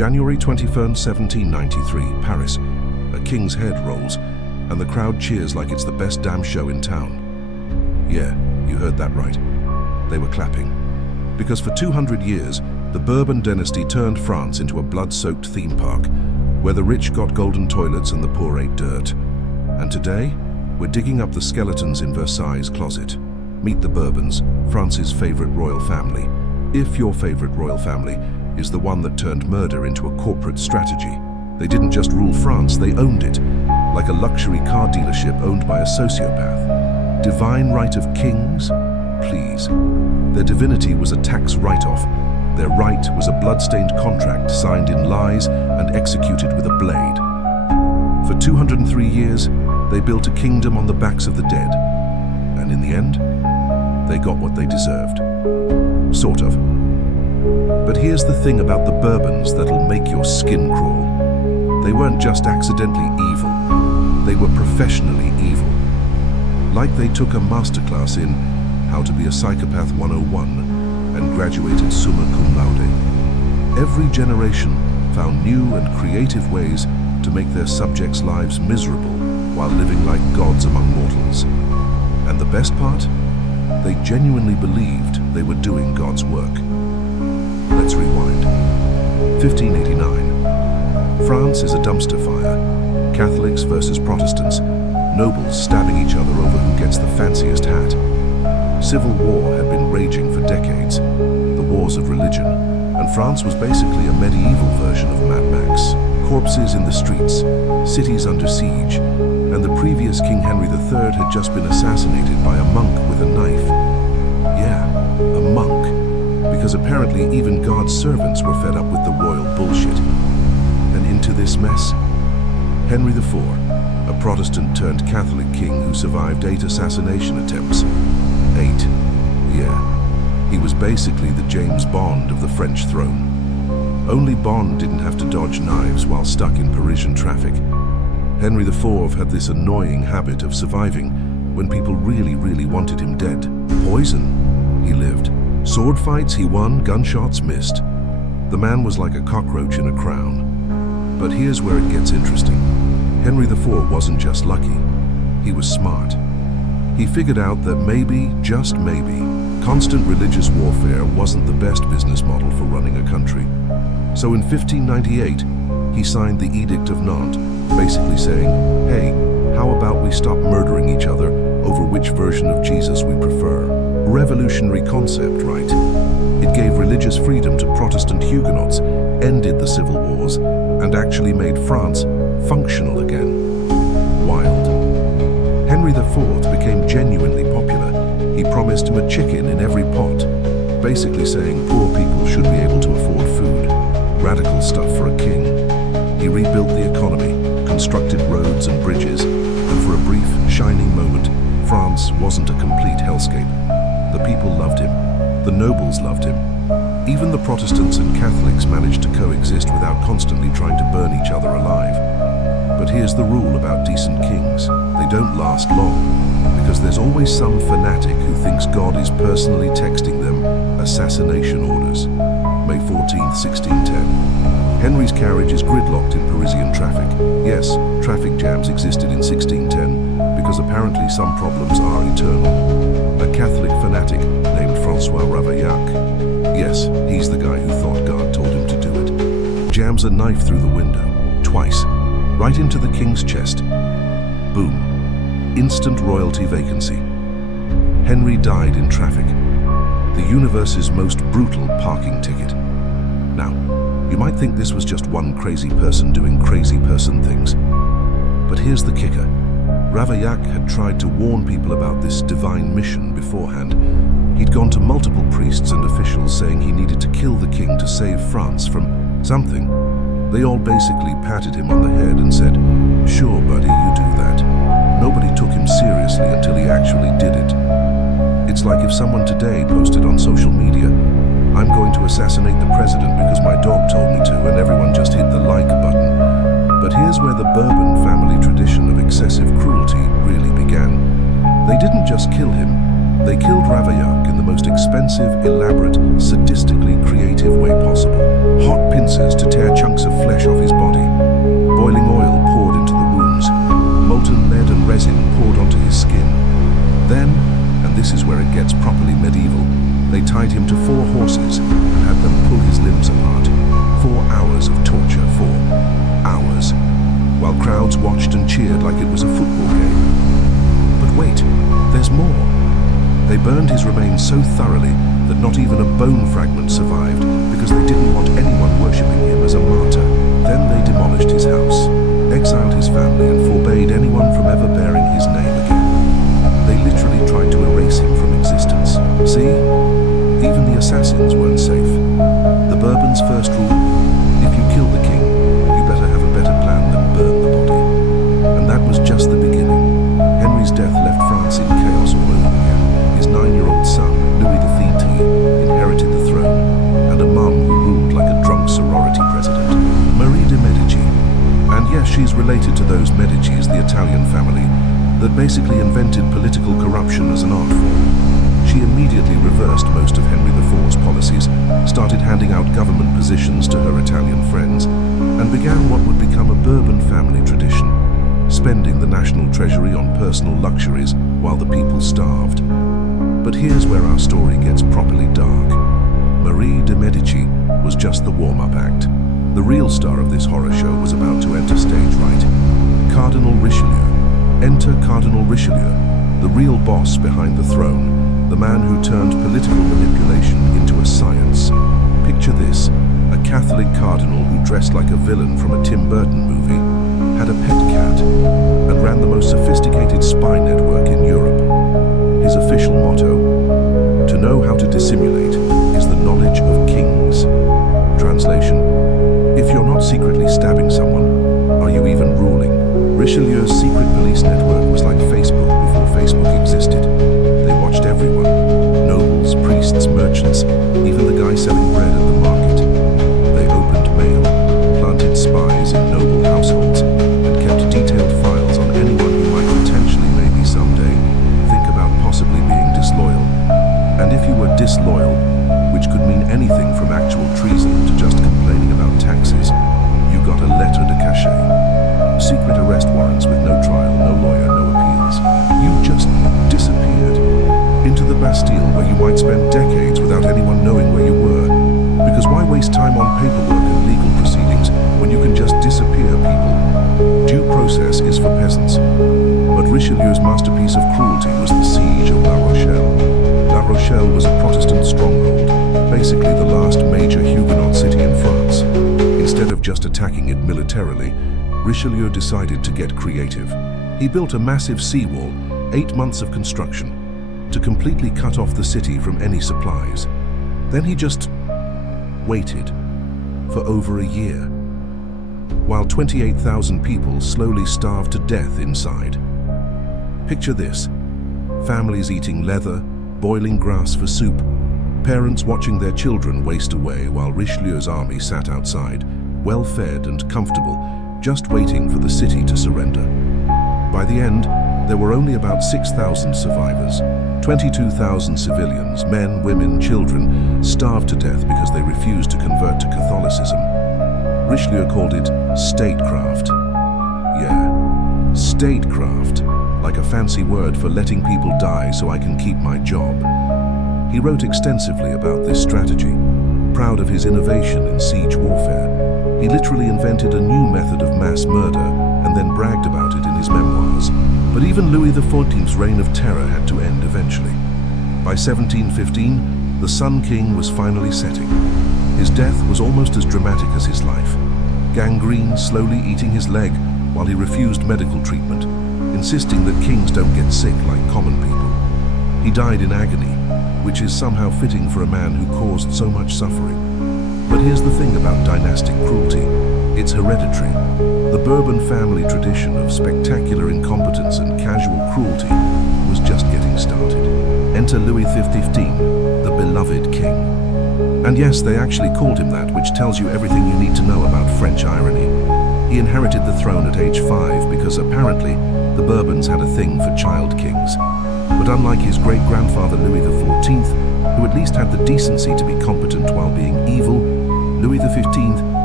January 21, 1793, Paris. A king's head rolls, and the crowd cheers like it's the best damn show in town. Yeah, you heard that right. They were clapping. Because for 200 years, the Bourbon dynasty turned France into a blood-soaked theme park, where the rich got golden toilets and the poor ate dirt. And today, we're digging up the skeletons in Versailles' closet. Meet the Bourbons, France's favorite royal family. If your favorite royal family is the one that turned murder into a corporate strategy. They didn't just rule France, they owned it, like a luxury car dealership owned by a sociopath. Divine right of kings? Please. Their divinity was a tax write-off. Their right was a blood-stained contract signed in lies and executed with a blade. For 203 years, they built a kingdom on the backs of the dead. And in the end, they got what they deserved. Sort of. But here's the thing about the Bourbons that'll make your skin crawl. They weren't just accidentally evil. They were professionally evil. Like they took a masterclass in How to be a Psychopath 101 and graduated summa cum laude. Every generation found new and creative ways to make their subjects' lives miserable while living like gods among mortals. And the best part? They genuinely believed they were doing God's work. Let's rewind. 1589. France is a dumpster fire. Catholics versus Protestants. Nobles stabbing each other over who gets the fanciest hat. Civil war had been raging for decades, the wars of religion, and France was basically a medieval version of Mad Max. Corpses in the streets, cities under siege, and the previous King Henry III had just been assassinated by a monk with a knife. Yeah, a monk, because apparently even God's servants were fed up with the royal bullshit. And into this mess, Henry IV, a Protestant turned Catholic king who survived 8 assassination attempts. 8. Yeah, he was basically the James Bond of the French throne. Only Bond didn't have to dodge knives while stuck in Parisian traffic. Henry IV had this annoying habit of surviving when people really wanted him dead. Poison, he lived. Sword fights, he won. Gunshots, missed. The man was like a cockroach in a crown. But here's where it gets interesting. Henry IV wasn't just lucky. He was smart. He figured out that maybe, just maybe, constant religious warfare wasn't the best business model for running a country. So in 1598, he signed the Edict of Nantes, basically saying, hey, how about we stop murdering each other over which version of Jesus we prefer? Revolutionary concept, right? It gave religious freedom to Protestant Huguenots, ended the civil wars, and actually made France functional again. Wild. Henry IV became genuinely popular. He promised him a chicken in every pot, basically saying poor people should be able to afford food. Radical stuff for a king. He rebuilt the economy, constructed roads and bridges, and for a brief, shining moment, France wasn't a complete hellscape. The people loved him. The nobles loved him. Even the Protestants and Catholics managed to coexist without constantly trying to burn each other alive. But here's the rule about decent kings. They don't last long, because there's always some fanatic who thinks God is personally texting them assassination orders. May 14th, 1610. Henry's carriage is gridlocked in Parisian traffic. Yes, traffic jams existed in 1610, because apparently some problems are eternal. A Catholic fanatic named François Ravaillac. Yes, he's the guy who thought God told him to do it. Jams a knife through the window, twice, right into the king's chest. Boom. Instant royalty vacancy. Henry died in traffic. The universe's most brutal parking ticket. Now, you might think this was just one crazy person doing crazy person things. But here's the kicker. Ravaillac had tried to warn people about this divine mission beforehand. He'd gone to multiple priests and officials saying he needed to kill the king to save France from something. They all basically patted him on the head and said, "Sure, buddy, you do that." Nobody took him seriously until he actually did it. It's like if someone today posted on social media, "I'm going to assassinate the president because my dog told me to," and everyone just hit the like button. But here's where the Bourbon family tradition of excessive cruelty really began. They didn't just kill him, they killed Ravaillac in the most expensive, elaborate, sadistically creative way possible. Hot pincers to tear chunks chunks of flesh off his body. Boiling oil poured into the wounds. Molten lead and resin poured onto his skin. Then, and this is where it gets properly medieval, they tied him to 4 horses and had them pull his limbs apart. 4 hours of torture, 4 hours, while crowds watched and cheered like it was a football game. But wait, there's more. They burned his remains so thoroughly that not even a bone fragment survived because they didn't want anyone worshipping him as a martyr. Then they demolished his house, exiled his family, and forbade anyone from ever bearing his name again. They literally tried to erase him from existence. See? Even the assassins weren't safe. The Bourbons' first rule: if you kill the king, you better have a better plan than burn the body. And that was just the beginning. Henry's death left France in chaos all over again. His 9-year-old son, Louis XIV, inherited the throne, and a mum who ruled like a drunk sorority president, Marie de Medici. And yes, she's related to those Medicis, the Italian family, that basically invented political corruption as an art form. She immediately reversed most of Henry IV's policies, started handing out government positions to her Italian friends, and began what would become a Bourbon family tradition, spending the national treasury on personal luxuries while the people starved. But here's where our story gets properly dark. Marie de Medici was just the warm-up act. The real star of this horror show was about to enter stage right. Cardinal Richelieu. Enter Cardinal Richelieu, the real boss behind the throne, the man who turned political manipulation into a science. Picture this: a Catholic cardinal who dressed like a villain from a Tim Burton movie, had a pet cat, and ran the most sophisticated spy network in Europe. His official motto: to know how to dissimulate is the knowledge of kings. Translation: if you're not secretly stabbing someone, are you even ruling? Richelieu's secret police network was like Facebook before Facebook existed. They watched everyone: nobles, priests, merchants, even the guy selling bread at the market. They opened mail, planted spies in noble households, and kept detailed files on anyone who might potentially, maybe someday, think about possibly being disloyal. And if you were disloyal, which could mean anything from actual treason to just complaining about taxes, you got a lettre de cachet. Secret arrest warrants with no trial, no lawyer, no appeals. You just disappeared into the Bastille, where you might spend decades without anyone knowing where you were. Because why waste time on paperwork and legal proceedings when you can just disappear people? Due process is for peasants. But Richelieu's masterpiece of cruelty was the siege of La Rochelle. La Rochelle was a Protestant stronghold, basically the last major Huguenot city in France. Instead of just attacking it militarily, Richelieu decided to get creative. He built a massive seawall, 8 months of construction, to completely cut off the city from any supplies. Then he just waited for over a year, while 28,000 people slowly starved to death inside. Picture this: families eating leather, boiling grass for soup, parents watching their children waste away while Richelieu's army sat outside, well-fed and comfortable, just waiting for the city to surrender. By the end, there were only about 6,000 survivors. 22,000 civilians, men, women, children, starved to death because they refused to convert to Catholicism. Richelieu called it statecraft. Yeah, statecraft, like a fancy word for letting people die so I can keep my job. He wrote extensively about this strategy, proud of his innovation in siege warfare. He literally invented a new method of mass murder and then bragged about it in his memoirs. But even Louis XIV's reign of terror had to end eventually. By 1715, the Sun King was finally setting. His death was almost as dramatic as his life. Gangrene slowly eating his leg while he refused medical treatment, insisting that kings don't get sick like common people. He died in agony, which is somehow fitting for a man who caused so much suffering. But here's the thing about dynastic cruelty: it's hereditary. The Bourbon family tradition of spectacular incompetence and casual cruelty was just getting started. Enter Louis XV, the beloved king. And yes, they actually called him that, which tells you everything you need to know about French irony. He inherited the throne at age 5 because apparently the Bourbons had a thing for child kings. But unlike his great-grandfather Louis XIV, who at least had the decency to be competent while being evil, Louis XV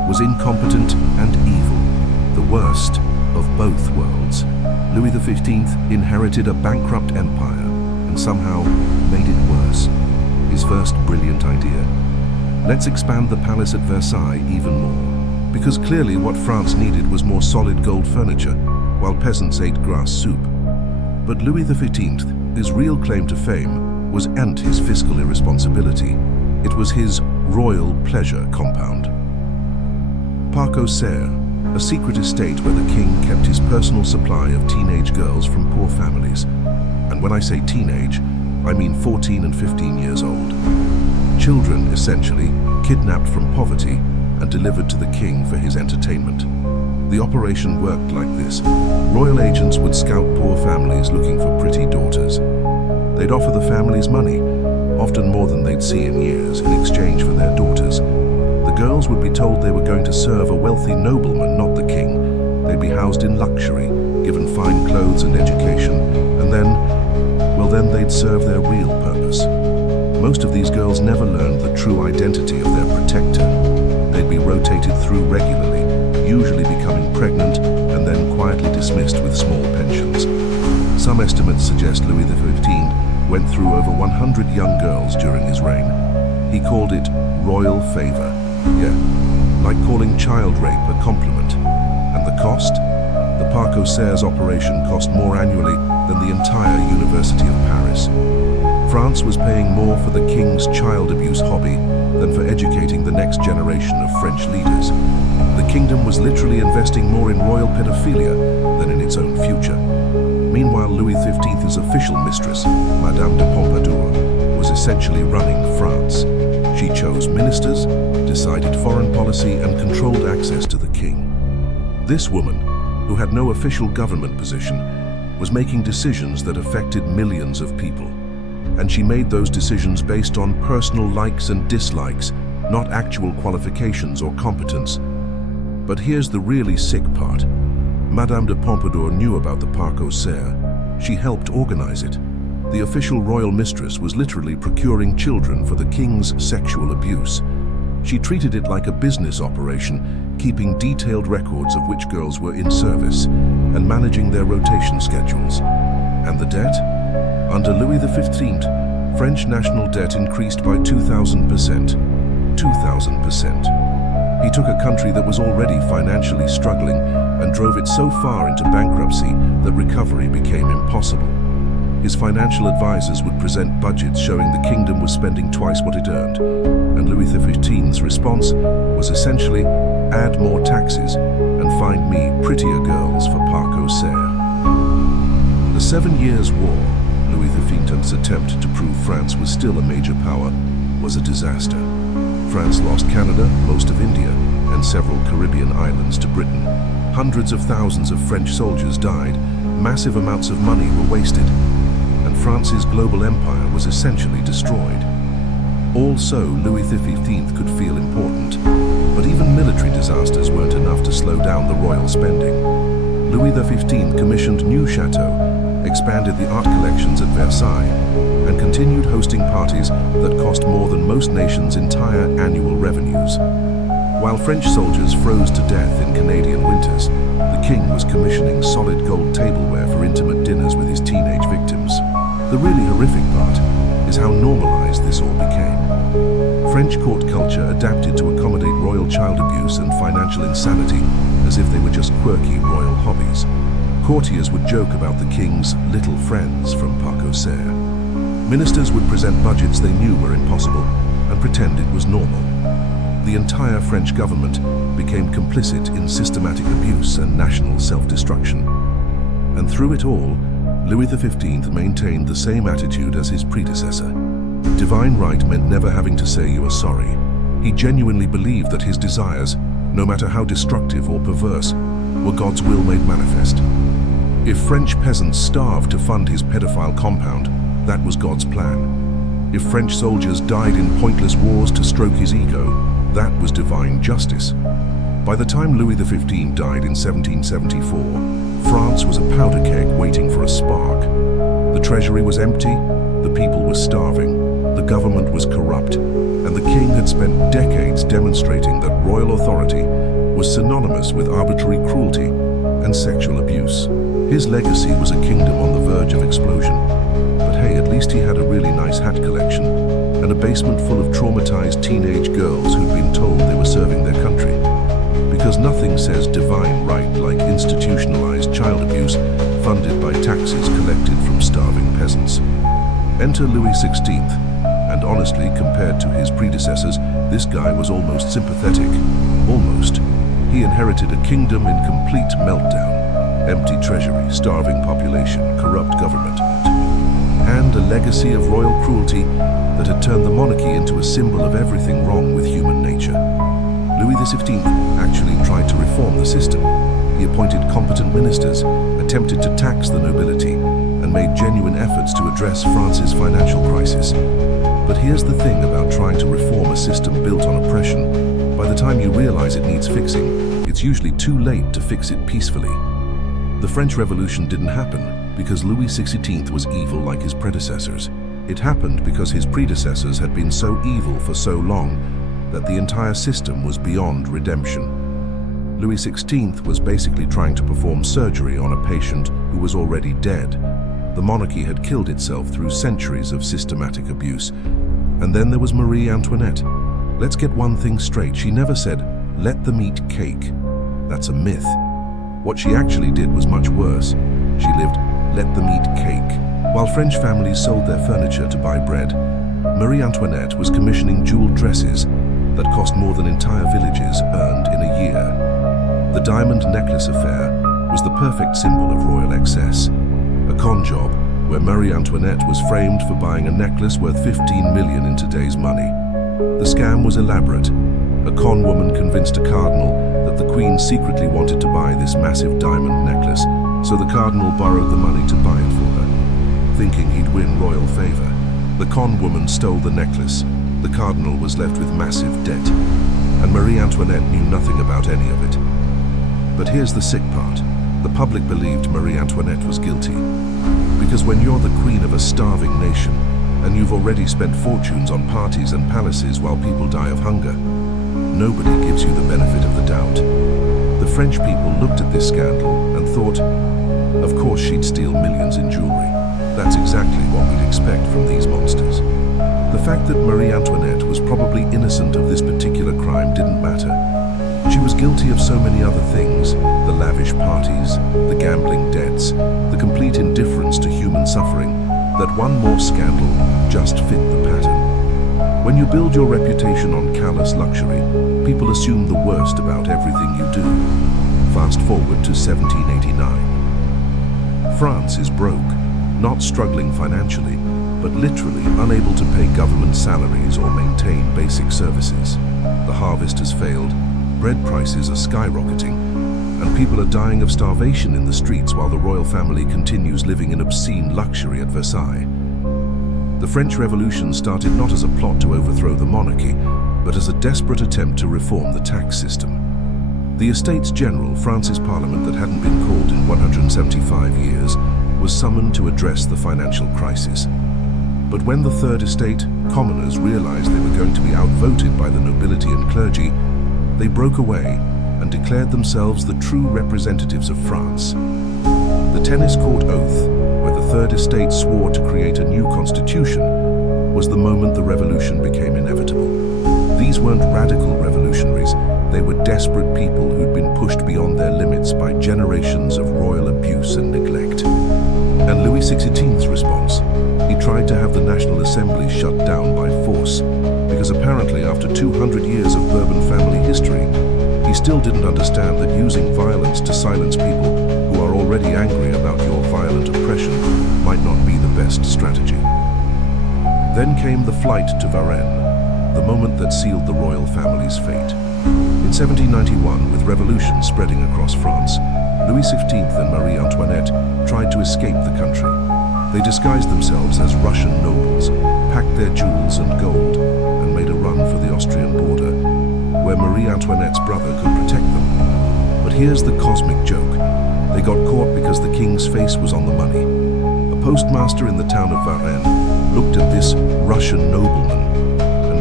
was incompetent and evil, the worst of both worlds. Louis XV inherited a bankrupt empire and somehow made it worse. His first brilliant idea. Let's expand the palace at Versailles even more, because clearly what France needed was more solid gold furniture, while peasants ate grass soup. But Louis XV, real claim to fame wasn't his fiscal irresponsibility. It was his royal pleasure compound. Parc aux Cerfs, a secret estate where the king kept his personal supply of teenage girls from poor families. And when I say teenage, I mean 14 and 15 years old. Children, essentially, kidnapped from poverty and delivered to the king for his entertainment. The operation worked like this. Royal agents would scout poor families looking for pretty daughters. They'd offer the families money, often more than they'd see in years, in exchange for their daughters. The girls would be told they were going to serve a wealthy nobleman, not the king. They'd be housed in luxury, given fine clothes and education, and then they'd serve their real purpose. Most of these girls never learned the true identity of their protector. They'd be rotated through regularly, usually becoming pregnant and then quietly dismissed with small pensions. Some estimates suggest Louis XV went through over 100 young girls during his reign. He called it royal favor. Yeah, like calling child rape a compliment. And the cost? The Parc aux Cerfs operation cost more annually than the entire University of Paris. France was paying more for the king's child abuse hobby than for educating the next generation of French leaders. The kingdom was literally investing more in royal pedophilia than in its own future. Meanwhile, Louis XV's official mistress, Madame de Pompadour, was essentially running France. She chose ministers, decided foreign policy, and controlled access to the king. This woman, who had no official government position, was making decisions that affected millions of people. And she made those decisions based on personal likes and dislikes, not actual qualifications or competence. But here's the really sick part. Madame de Pompadour knew about the Parc aux Cerfs. She helped organize it. The official royal mistress was literally procuring children for the king's sexual abuse. She treated it like a business operation, keeping detailed records of which girls were in service and managing their rotation schedules. And the debt? Under Louis XV, French national debt increased by 2,000%. 2,000%. He took a country that was already financially struggling and drove it so far into bankruptcy that recovery became impossible. His financial advisors would present budgets showing the kingdom was spending twice what it earned, and Louis XV's response was essentially, add more taxes and find me prettier girls for Parc aux Cerfs. The 7 Years' War, Louis XV's attempt to prove France was still a major power, was a disaster. France lost Canada, most of India, and several Caribbean islands to Britain. Hundreds of thousands of French soldiers died, massive amounts of money were wasted, and France's global empire was essentially destroyed. Also, Louis XV could feel important, but even military disasters weren't enough to slow down the royal spending. Louis XV commissioned new chateaux, expanded the art collections at Versailles, and continued hosting parties that cost more than most nations' entire annual revenues. While French soldiers froze to death in Canadian winters, the king was commissioning solid gold tableware for intimate dinners with his teenage victims. The really horrific part is how normalized this all became. French court culture adapted to accommodate royal child abuse and financial insanity as if they were just quirky royal hobbies. Courtiers would joke about the king's little friends from Parc aux Cerfs. Ministers would present budgets they knew were impossible and pretend it was normal. The entire French government became complicit in systematic abuse and national self-destruction. And through it all, Louis XV maintained the same attitude as his predecessor. Divine right meant never having to say you are sorry. He genuinely believed that his desires, no matter how destructive or perverse, were God's will made manifest. If French peasants starved to fund his pedophile compound, that was God's plan. If French soldiers died in pointless wars to stroke his ego, that was divine justice. By the time Louis XV died in 1774, France was a powder keg waiting for a spark. The treasury was empty, the people were starving, the government was corrupt, and the king had spent decades demonstrating that royal authority was synonymous with arbitrary cruelty and sexual abuse. His legacy was a kingdom on the verge of explosion. But hey, at least he had a really nice hat collection and a basement full of traumatized teenage girls who'd been told they were serving their country. Because nothing says divine right like institutionalized child abuse funded by taxes collected from starving peasants. Enter Louis XVI, and honestly, compared to his predecessors, this guy was almost sympathetic. Almost. He inherited a kingdom in complete meltdown. Empty treasury, starving population, corrupt government, and a legacy of royal cruelty that had turned the monarchy into a symbol of everything wrong with human nature. Louis XV actually tried to reform the system. He appointed competent ministers, attempted to tax the nobility, and made genuine efforts to address France's financial crisis. But here's the thing about trying to reform a system built on oppression. By the time you realize it needs fixing, it's usually too late to fix it peacefully. The French Revolution didn't happen because Louis XVI was evil like his predecessors. It happened because his predecessors had been so evil for so long that the entire system was beyond redemption. Louis XVI was basically trying to perform surgery on a patient who was already dead. The monarchy had killed itself through centuries of systematic abuse. And then there was Marie Antoinette. Let's get one thing straight. She never said, "Let them eat cake." That's a myth. What she actually did was much worse. She lived, "Let them eat cake." While French families sold their furniture to buy bread, Marie Antoinette was commissioning jeweled dresses that cost more than entire villages earned in a year. The diamond necklace affair was the perfect symbol of royal excess. A con job where Marie Antoinette was framed for buying a necklace worth 15 million in today's money. The scam was elaborate. A con woman convinced a cardinal that the queen secretly wanted to buy this massive diamond necklace, so the cardinal borrowed the money to buy it for her, thinking he'd win royal favor. The con woman stole the necklace. The cardinal was left with massive debt, and Marie Antoinette knew nothing about any of it. But here's the sick part. The public believed Marie Antoinette was guilty. Because when you're the queen of a starving nation, and you've already spent fortunes on parties and palaces while people die of hunger, nobody gives you the benefit of the doubt. The French people looked at this scandal and thought, of course she'd steal millions in jewelry. That's exactly what we'd expect from these monsters. The fact that Marie Antoinette was probably innocent of this particular crime didn't matter. She was guilty of so many other things: the lavish parties, the gambling debts, the complete indifference to human suffering, that one more scandal just fit the pattern. When you build your reputation on callous luxury, people assume the worst about everything you do. Fast forward to 1789. France is broke, not struggling financially, but literally unable to pay government salaries or maintain basic services. The harvest has failed, bread prices are skyrocketing, and people are dying of starvation in the streets while the royal family continues living in obscene luxury at Versailles. The French Revolution started not as a plot to overthrow the monarchy, but as a desperate attempt to reform the tax system. The Estates General, France's parliament that hadn't been called in 175 years, was summoned to address the financial crisis. But when the Third Estate, commoners, realized they were going to be outvoted by the nobility and clergy, they broke away and declared themselves the true representatives of France. The tennis court oath, where the Third Estate swore to create a new constitution, was the moment the revolution became inevitable. These weren't radical revolutionaries, they were desperate people who'd been pushed beyond their limits by generations of royal abuse and neglect. And Louis XVI's response? He tried to have the National Assembly shut down by force, because apparently after 200 years of Bourbon family history, he still didn't understand that using violence to silence people who are already angry about your violent oppression might not be the best strategy. Then came the flight to Varennes, the moment that sealed the royal family's fate. In 1791, with revolution spreading across France, Louis XV and Marie Antoinette tried to escape the country. They disguised themselves as Russian nobles, packed their jewels and gold, and made a run for the Austrian border, where Marie Antoinette's brother could protect them. But here's the cosmic joke. They got caught because the king's face was on the money. A postmaster in the town of Varennes looked at this Russian nobleman and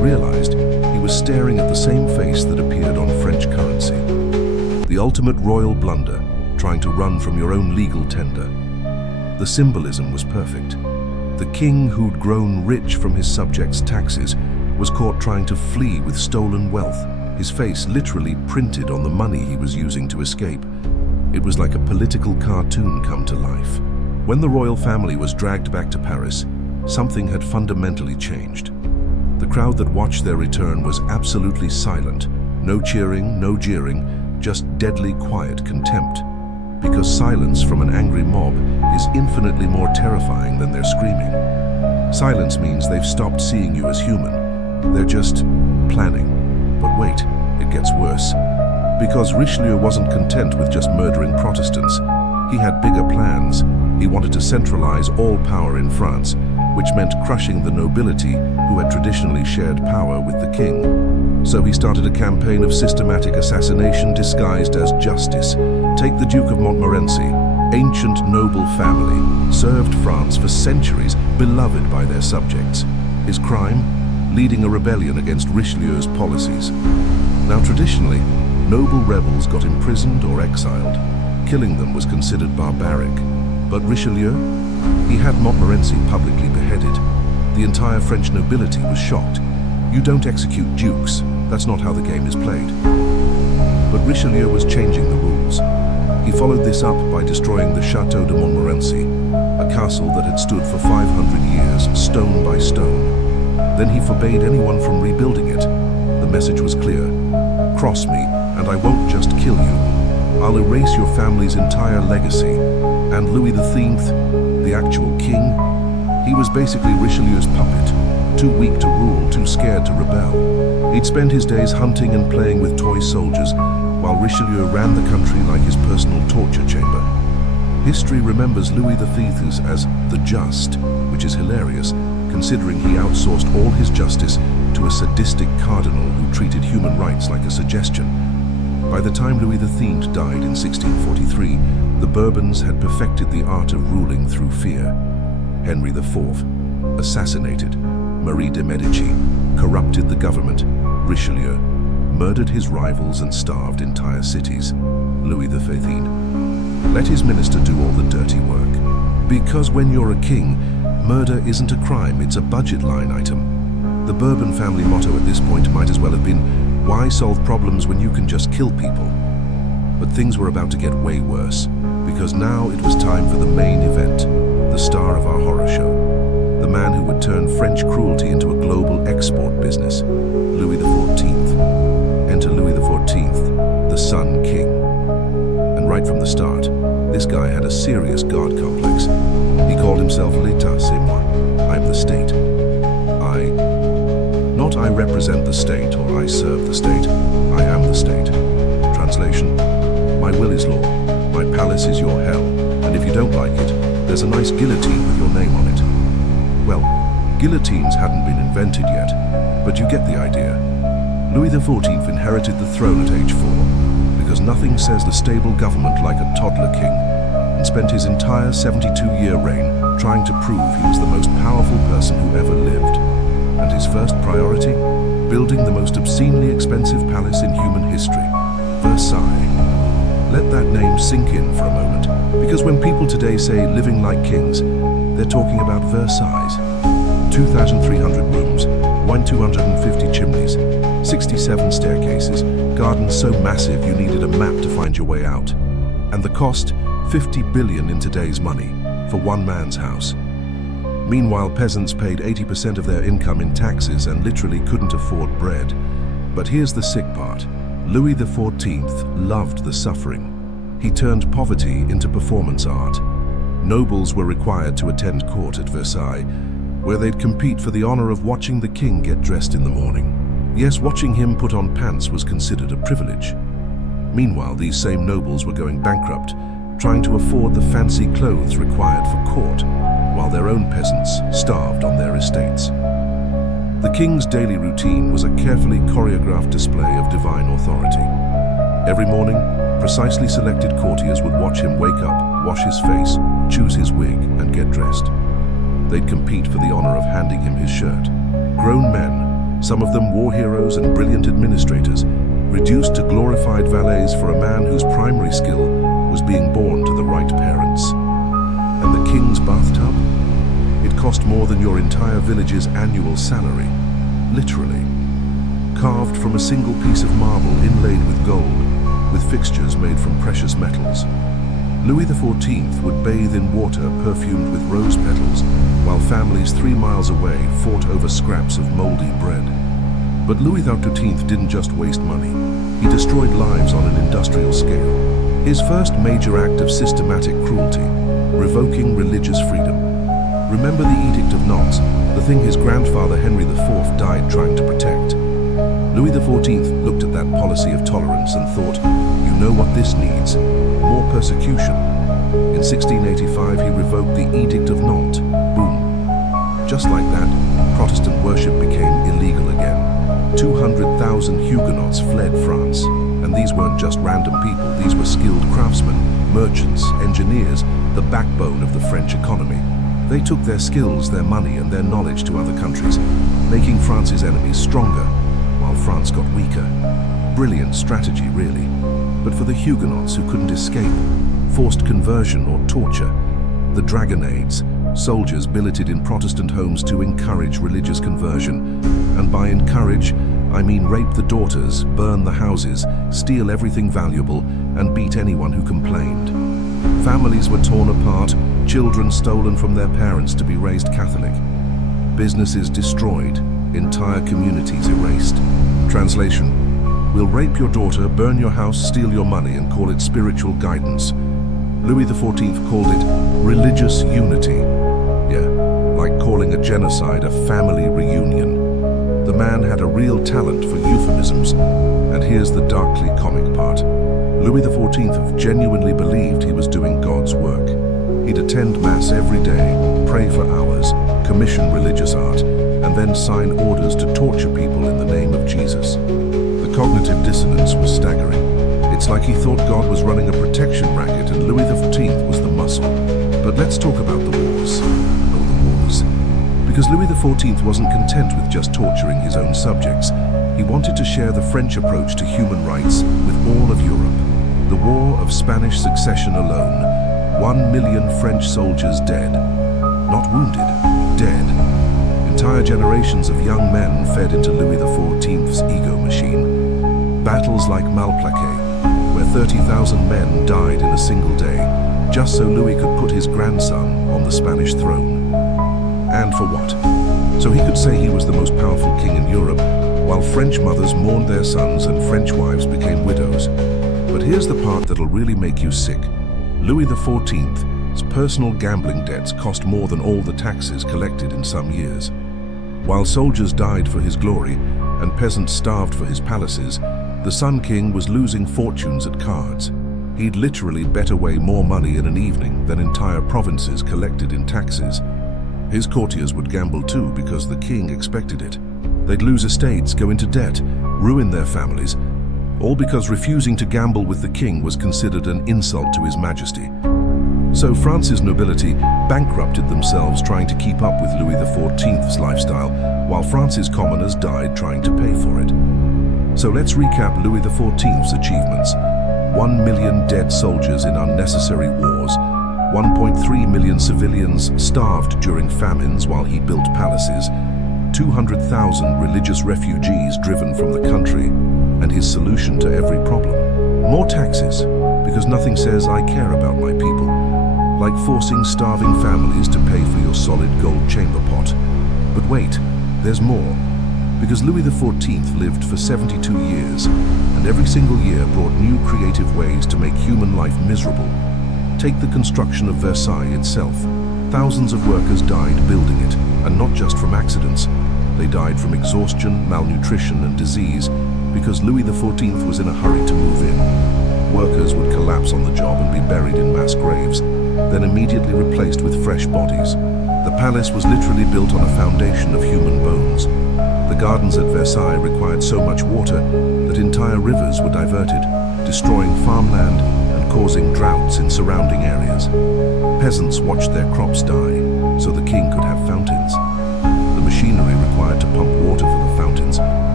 realized he was staring at the same face that appeared on French currency. The ultimate royal blunder, trying to run from your own legal tender. The symbolism was perfect. The king who'd grown rich from his subjects' taxes was caught trying to flee with stolen wealth, his face literally printed on the money he was using to escape. It was like a political cartoon come to life. When the royal family was dragged back to Paris, something had fundamentally changed. The crowd that watched their return was absolutely silent. No cheering, no jeering, just deadly quiet contempt. Because silence from an angry mob is infinitely more terrifying than their screaming. Silence means they've stopped seeing you as human. They're just planning. But wait, it gets worse. Because Richelieu wasn't content with just murdering Protestants. He had bigger plans. He wanted to centralize all power in France, which meant crushing the nobility who had traditionally shared power with the king. So he started a campaign of systematic assassination disguised as justice. Take the Duke of Montmorency, ancient noble family, served France for centuries, beloved by their subjects. His crime? Leading a rebellion against Richelieu's policies. Now traditionally, noble rebels got imprisoned or exiled. Killing them was considered barbaric. But Richelieu? He had Montmorency publicly beheaded. The entire French nobility was shocked. You don't execute dukes. That's not how the game is played. But Richelieu was changing the rules. He followed this up by destroying the Château de Montmorency, a castle that had stood for 500 years, stone by stone. Then he forbade anyone from rebuilding it. The message was clear. Cross me, and I won't just kill you. I'll erase your family's entire legacy. And Louis XIV, the actual king, he was basically Richelieu's puppet, too weak to rule, too scared to rebel. He'd spend his days hunting and playing with toy soldiers, while Richelieu ran the country like his personal torture chamber. History remembers Louis XIV as the Just, which is hilarious, considering he outsourced all his justice to a sadistic cardinal who treated human rights like a suggestion. By the time Louis XIV died in 1643, the Bourbons had perfected the art of ruling through fear. Henry IV assassinated. Marie de Medici corrupted the government. Richelieu murdered his rivals and starved entire cities. Louis XIV let his minister do all the dirty work. Because when you're a king, murder isn't a crime, it's a budget line item. The Bourbon family motto at this point might as well have been, why solve problems when you can just kill people? But things were about to get way worse, because now it was time for the main event, the star of our horror show, the man who would turn French cruelty into a global export business, Louis XIV. Enter Louis XIV, the Sun King. And right from the start, this guy had a serious God complex. He called himself l'État, c'est moi. I'm the state. Not I represent the state or I serve the state. I am the state. Translation: my will is law. My palace is your hell. And if you don't like it, there's a nice guillotine with your name on it. Well, guillotines hadn't been invented yet, but you get the idea. Louis XIV inherited the throne at age 4, because nothing says a stable government like a toddler king, and spent his entire 72-year reign trying to prove he was the most powerful person who ever lived. And his first priority? Building the most obscenely expensive palace in human history, Versailles. Let that name sink in for a moment, because when people today say living like kings, they're talking about Versailles. 2,300 rooms, 1,250 chimneys, 67 staircases, gardens so massive you needed a map to find your way out. And the cost, 50 billion in today's money, for one man's house. Meanwhile, peasants paid 80% of their income in taxes and literally couldn't afford bread. But here's the sick part. Louis XIV loved the suffering. He turned poverty into performance art. Nobles were required to attend court at Versailles, where they'd compete for the honor of watching the king get dressed in the morning. Yes, watching him put on pants was considered a privilege. Meanwhile, these same nobles were going bankrupt, trying to afford the fancy clothes required for court, while their own peasants starved on their estates. The king's daily routine was a carefully choreographed display of divine authority. Every morning, precisely selected courtiers would watch him wake up, wash his face, choose his wig, and get dressed. They'd compete for the honor of handing him his shirt. Grown men, some of them war heroes and brilliant administrators, reduced to glorified valets for a man whose primary skill was being born to the right parents. And the king's bathtub? It cost more than your entire village's annual salary, literally. Carved from a single piece of marble inlaid with gold, with fixtures made from precious metals. Louis XIV would bathe in water perfumed with rose petals, while families 3 miles away fought over scraps of moldy bread. But Louis XIV didn't just waste money. He destroyed lives on an industrial scale. His first major act of systematic cruelty, revoking religious freedom. Remember the Edict of Nantes, the thing his grandfather Henry IV died trying to protect. Louis XIV looked at that policy of tolerance and thought, you know what this needs? More persecution. In 1685, he revoked the Edict of Nantes. Boom. Just like that, Protestant worship became illegal again. 200,000 Huguenots fled France. And these weren't just random people, these were skilled craftsmen, merchants, engineers, the backbone of the French economy. They took their skills, their money, and their knowledge to other countries, making France's enemies stronger, while France got weaker. Brilliant strategy, really. But for the Huguenots who couldn't escape, forced conversion or torture, the dragonnades, soldiers billeted in Protestant homes to encourage religious conversion. And by encourage, I mean rape the daughters, burn the houses, steal everything valuable, and beat anyone who complained. Families were torn apart, children stolen from their parents to be raised Catholic. Businesses destroyed, entire communities erased. Translation: we'll rape your daughter, burn your house, steal your money, and call it spiritual guidance. Louis XIV called it religious unity. Yeah, like calling a genocide a family reunion. The man had a real talent for euphemisms, and here's the darkly comic part. Louis XIV genuinely believed he was doing God's work. He'd attend Mass every day, pray for hours, commission religious art, and then sign orders to torture people in the name of Jesus. The cognitive dissonance was staggering. It's like he thought God was running a protection racket and Louis XIV was the muscle. But let's talk about the wars. Oh, the wars. Because Louis XIV wasn't content with just torturing his own subjects. He wanted to share the French approach to human rights with all of Europe. The War of Spanish Succession alone, 1 million French soldiers dead. Not wounded, dead. Entire generations of young men fed into Louis XIV's ego machine. Battles like Malplaquet, where 30,000 men died in a single day, just so Louis could put his grandson on the Spanish throne. And for what? So he could say he was the most powerful king in Europe, while French mothers mourned their sons and French wives became widows. But here's the part that'll really make you sick. Louis XIV's personal gambling debts cost more than all the taxes collected in some years. While soldiers died for his glory and peasants starved for his palaces, the Sun King was losing fortunes at cards. He'd literally bet away more money in an evening than entire provinces collected in taxes. His courtiers would gamble too because the king expected it. They'd lose estates, go into debt, ruin their families, all because refusing to gamble with the king was considered an insult to his majesty. So France's nobility bankrupted themselves trying to keep up with Louis XIV's lifestyle, while France's commoners died trying to pay for it. So let's recap Louis XIV's achievements. 1 million dead soldiers in unnecessary wars, 1.3 million civilians starved during famines while he built palaces, 200,000 religious refugees driven from the country, and his solution to every problem: more taxes, because nothing says I care about my people, like forcing starving families to pay for your solid gold chamber pot. But wait, there's more. Because Louis XIV lived for 72 years, and every single year brought new creative ways to make human life miserable. Take the construction of Versailles itself. Thousands of workers died building it, and not just from accidents. They died from exhaustion, malnutrition, and disease, because Louis XIV was in a hurry to move in. Workers would collapse on the job and be buried in mass graves, then immediately replaced with fresh bodies. The palace was literally built on a foundation of human bones. The gardens at Versailles required so much water that entire rivers were diverted, destroying farmland and causing droughts in surrounding areas. Peasants watched their crops die so the king could have fountains. The machinery required to pump water for the fountains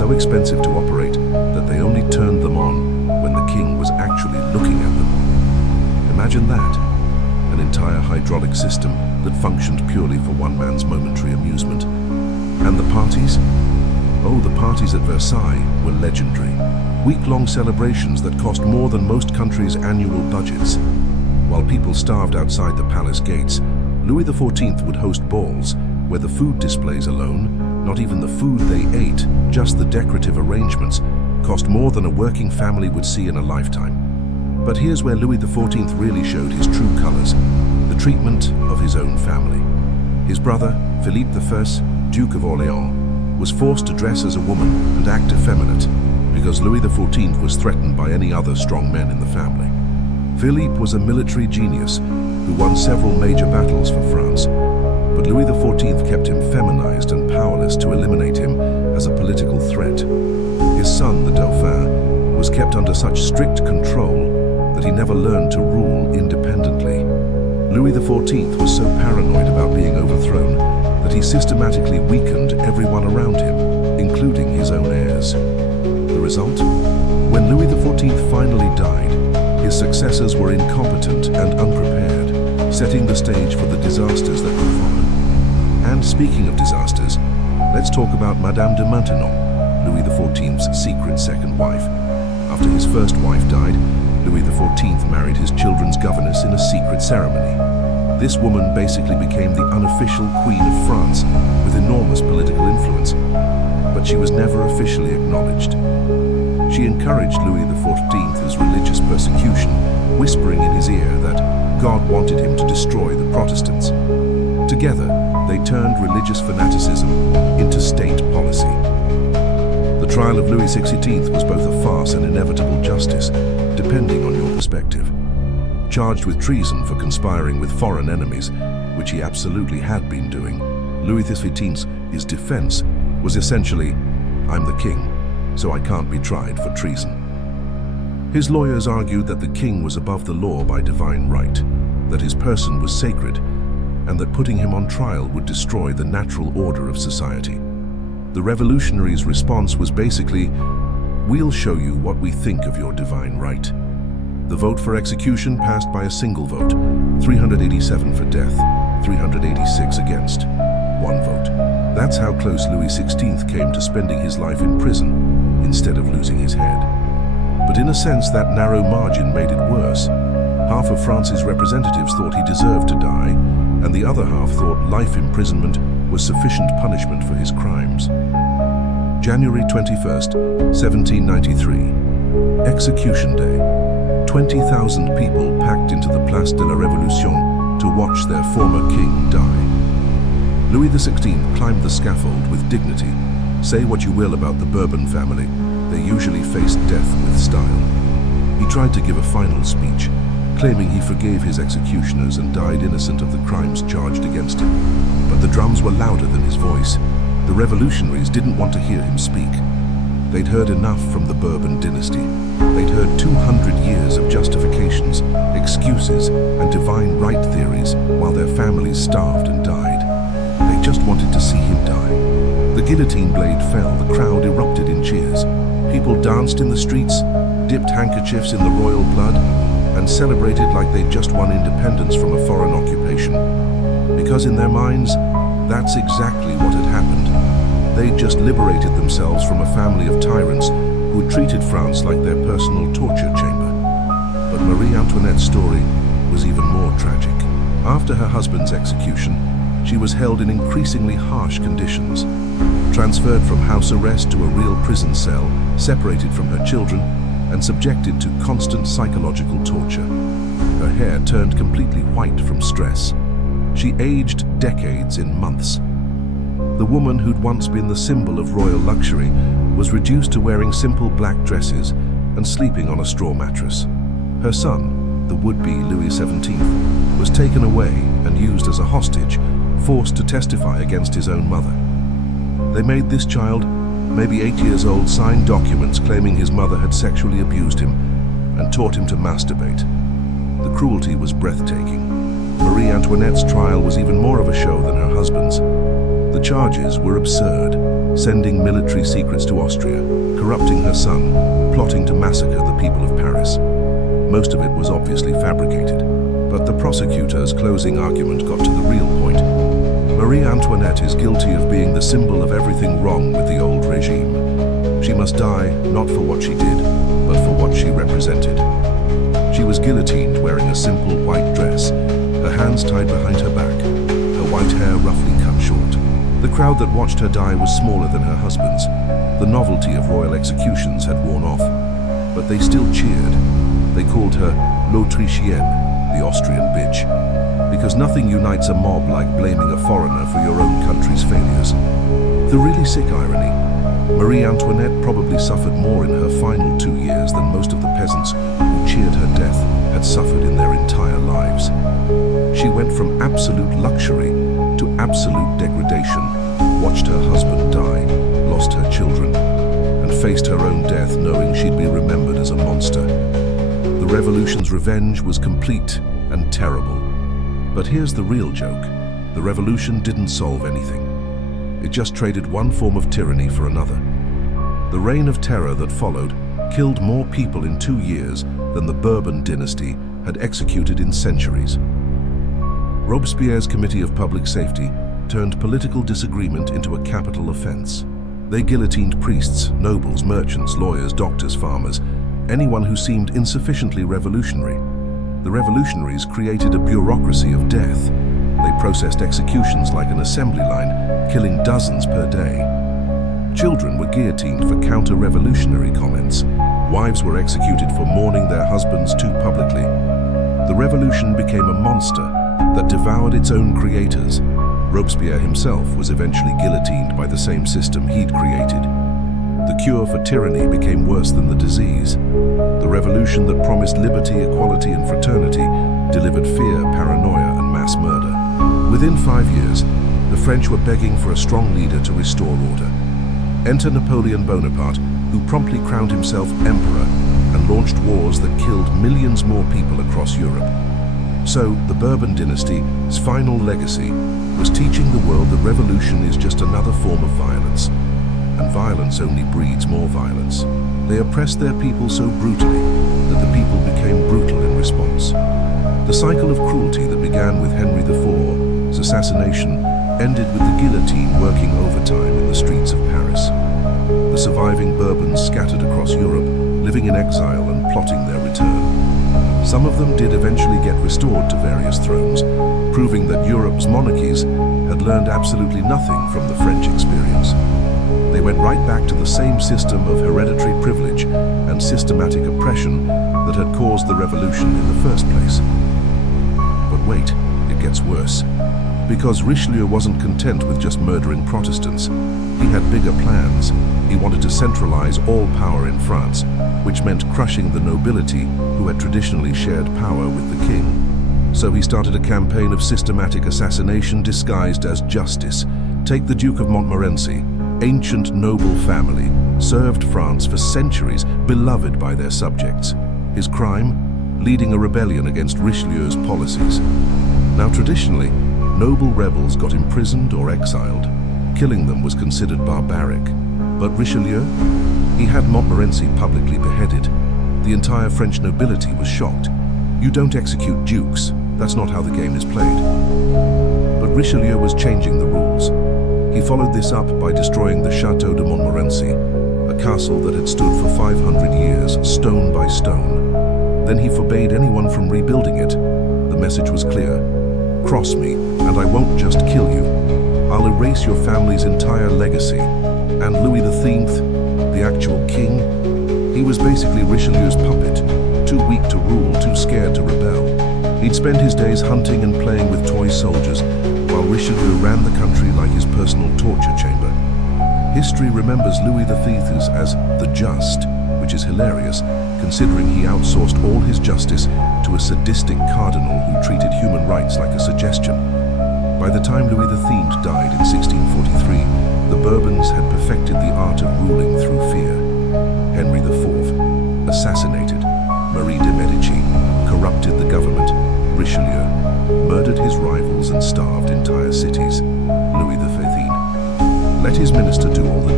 so expensive to operate that they only turned them on when the king was actually looking at them. Imagine that, an entire hydraulic system that functioned purely for one man's momentary amusement. And the parties? Oh, the parties at Versailles were legendary. Week-long celebrations that cost more than most countries' annual budgets. While people starved outside the palace gates, Louis XIV would host balls where the food displays alone, not even the food they ate, just the decorative arrangements, cost more than a working family would see in a lifetime. But here's where Louis XIV really showed his true colors, the treatment of his own family. His brother, Philippe I, Duke of Orléans, was forced to dress as a woman and act effeminate because Louis XIV was threatened by any other strong men in the family. Philippe was a military genius who won several major battles for France, but Louis XIV kept him feminized and powerless to eliminate him as a political threat. His son, the Dauphin, was kept under such strict control that he never learned to rule independently. Louis XIV was so paranoid about being overthrown that he systematically weakened everyone around him, including his own heirs. The result? When Louis XIV finally died, his successors were incompetent and unprepared, setting the stage for the disasters that would follow. And speaking of disasters, let's talk about Madame de Maintenon, Louis XIV's secret second wife. After his first wife died, Louis XIV married his children's governess in a secret ceremony. This woman basically became the unofficial Queen of France with enormous political influence, but she was never officially acknowledged. She encouraged Louis XIV's religious persecution, whispering in his ear that God wanted him to destroy the Protestants. Together, they turned religious fanaticism into state policy. The trial of Louis XVI was both a farce and inevitable justice, depending on your perspective. Charged with treason for conspiring with foreign enemies, which he absolutely had been doing, Louis XV's defense was essentially, "I'm the king, so I can't be tried for treason." His lawyers argued that the king was above the law by divine right, that his person was sacred, and that putting him on trial would destroy the natural order of society. The revolutionaries' response was basically, "We'll show you what we think of your divine right." The vote for execution passed by a single vote, 387 for death, 386 against, one vote. That's how close Louis XVI came to spending his life in prison instead of losing his head. But in a sense, that narrow margin made it worse. Half of France's representatives thought he deserved to die, and the other half thought life imprisonment was sufficient punishment for his crimes. January 21st, 1793. Execution Day. 20,000 people packed into the Place de la Révolution to watch their former king die. Louis XVI climbed the scaffold with dignity. Say what you will about the Bourbon family, they usually faced death with style. He tried to give a final speech, claiming he forgave his executioners and died innocent of the crimes charged against him. But the drums were louder than his voice. The revolutionaries didn't want to hear him speak. They'd heard enough from the Bourbon dynasty. They'd heard 200 years of justifications, excuses, and divine right theories while their families starved and died. They just wanted to see him die. The guillotine blade fell, the crowd erupted in cheers. People danced in the streets, dipped handkerchiefs in the royal blood, and celebrated like they'd just won independence from a foreign occupation. Because in their minds, that's exactly what had happened. They'd just liberated themselves from a family of tyrants who treated France like their personal torture chamber. But Marie Antoinette's story was even more tragic. After her husband's execution, she was held in increasingly harsh conditions, transferred from house arrest to a real prison cell, separated from her children, and subjected to constant psychological torture. Her hair turned completely white from stress. She aged decades in months. The woman who'd once been the symbol of royal luxury was reduced to wearing simple black dresses and sleeping on a straw mattress. Her son, the would-be Louis XVII, was taken away and used as a hostage, forced to testify against his own mother. They made this child, maybe 8 years old, sign documents claiming his mother had sexually abused him and taught him to masturbate. The cruelty was breathtaking. Marie Antoinette's trial was even more of a show than her husband's. The charges were absurd. sending military secrets to Austria, corrupting her son, plotting to massacre the people of Paris. Most of it was obviously fabricated, but the prosecutor's closing argument got to the real point. Marie Antoinette is guilty of being the symbol of everything wrong with the old regime. She must die not for what she did, but for what she represented. She was guillotined wearing a simple white dress, her hands tied behind her back, her white hair roughly cut short. The crowd that watched her die was smaller than her husband's. The novelty of royal executions had worn off, but they still cheered. They called her l'Autrichienne, the Austrian bitch, because nothing unites a mob like blaming a foreigner for your own country's failures. The really sick irony, Marie Antoinette probably suffered more in her final 2 years than most of the peasants who cheered her death had suffered in their entire lives. She went from absolute luxury to absolute degradation, watched her husband die, lost her children, and faced her own death knowing she'd be remembered as a monster. The revolution's revenge was complete and terrible. But here's the real joke. The revolution didn't solve anything. It just traded one form of tyranny for another. The reign of terror that followed killed more people in 2 years than the Bourbon dynasty had executed in centuries. Robespierre's Committee of Public Safety turned political disagreement into a capital offense. They guillotined priests, nobles, merchants, lawyers, doctors, farmers, anyone who seemed insufficiently revolutionary. The revolutionaries created a bureaucracy of death. They processed executions like an assembly line, killing dozens per day. Children were guillotined for counter-revolutionary comments. Wives were executed for mourning their husbands too publicly. The revolution became a monster that devoured its own creators. Robespierre himself was eventually guillotined by the same system he'd created. The cure for tyranny became worse than the disease. The revolution that promised liberty, equality, and fraternity delivered fear, paranoia, and mass murder. Within 5 years, the French were begging for a strong leader to restore order. Enter Napoleon Bonaparte, who promptly crowned himself emperor and launched wars that killed millions more people across Europe. So, the Bourbon dynasty's final legacy was teaching the world that revolution is just another form of violence. And violence only breeds more violence. They oppressed their people so brutally that the people became brutal in response. The cycle of cruelty that began with Henry IV's assassination ended with the guillotine working overtime in the streets of Paris. The surviving Bourbons scattered across Europe, living in exile and plotting their return. Some of them did eventually get restored to various thrones, proving that Europe's monarchies had learned absolutely nothing from the French experience. They went right back to the same system of hereditary privilege and systematic oppression that had caused the revolution in the first place. But wait, it gets worse. Because Richelieu wasn't content with just murdering Protestants, he had bigger plans. He wanted to centralize all power in France, which meant crushing the nobility who had traditionally shared power with the king. So he started a campaign of systematic assassination disguised as justice. Take the Duke of Montmorency, ancient noble family, served France for centuries, beloved by their subjects. His crime? Leading a rebellion against Richelieu's policies. Now traditionally, noble rebels got imprisoned or exiled. Killing them was considered barbaric. But Richelieu? He had Montmorency publicly beheaded. The entire French nobility was shocked. You don't execute dukes. That's not how the game is played. But Richelieu was changing the rules. He followed this up by destroying the Château de Montmorency, a castle that had stood for 500 years, stone by stone. Then he forbade anyone from rebuilding it. The message was clear. Cross me, and I won't just kill you. I'll erase your family's entire legacy. And Louis XIV, the actual king, he was basically Richelieu's puppet, too weak to rule, too scared to rebel. He'd spend his days hunting and playing with toy soldiers, while Richelieu ran the country like his personal torture chamber. History remembers Louis XIV as the Just, which is hilarious, considering he outsourced all his justice to a sadistic cardinal who treated human rights like a suggestion. By the time Louis XIV died in 1643, the Bourbons had perfected the art of ruling through fear. Henry IV assassinated. Marie de Medici corrupted the government. Richelieu murdered his rivals and starved entire cities. Louis XIV let his minister do all the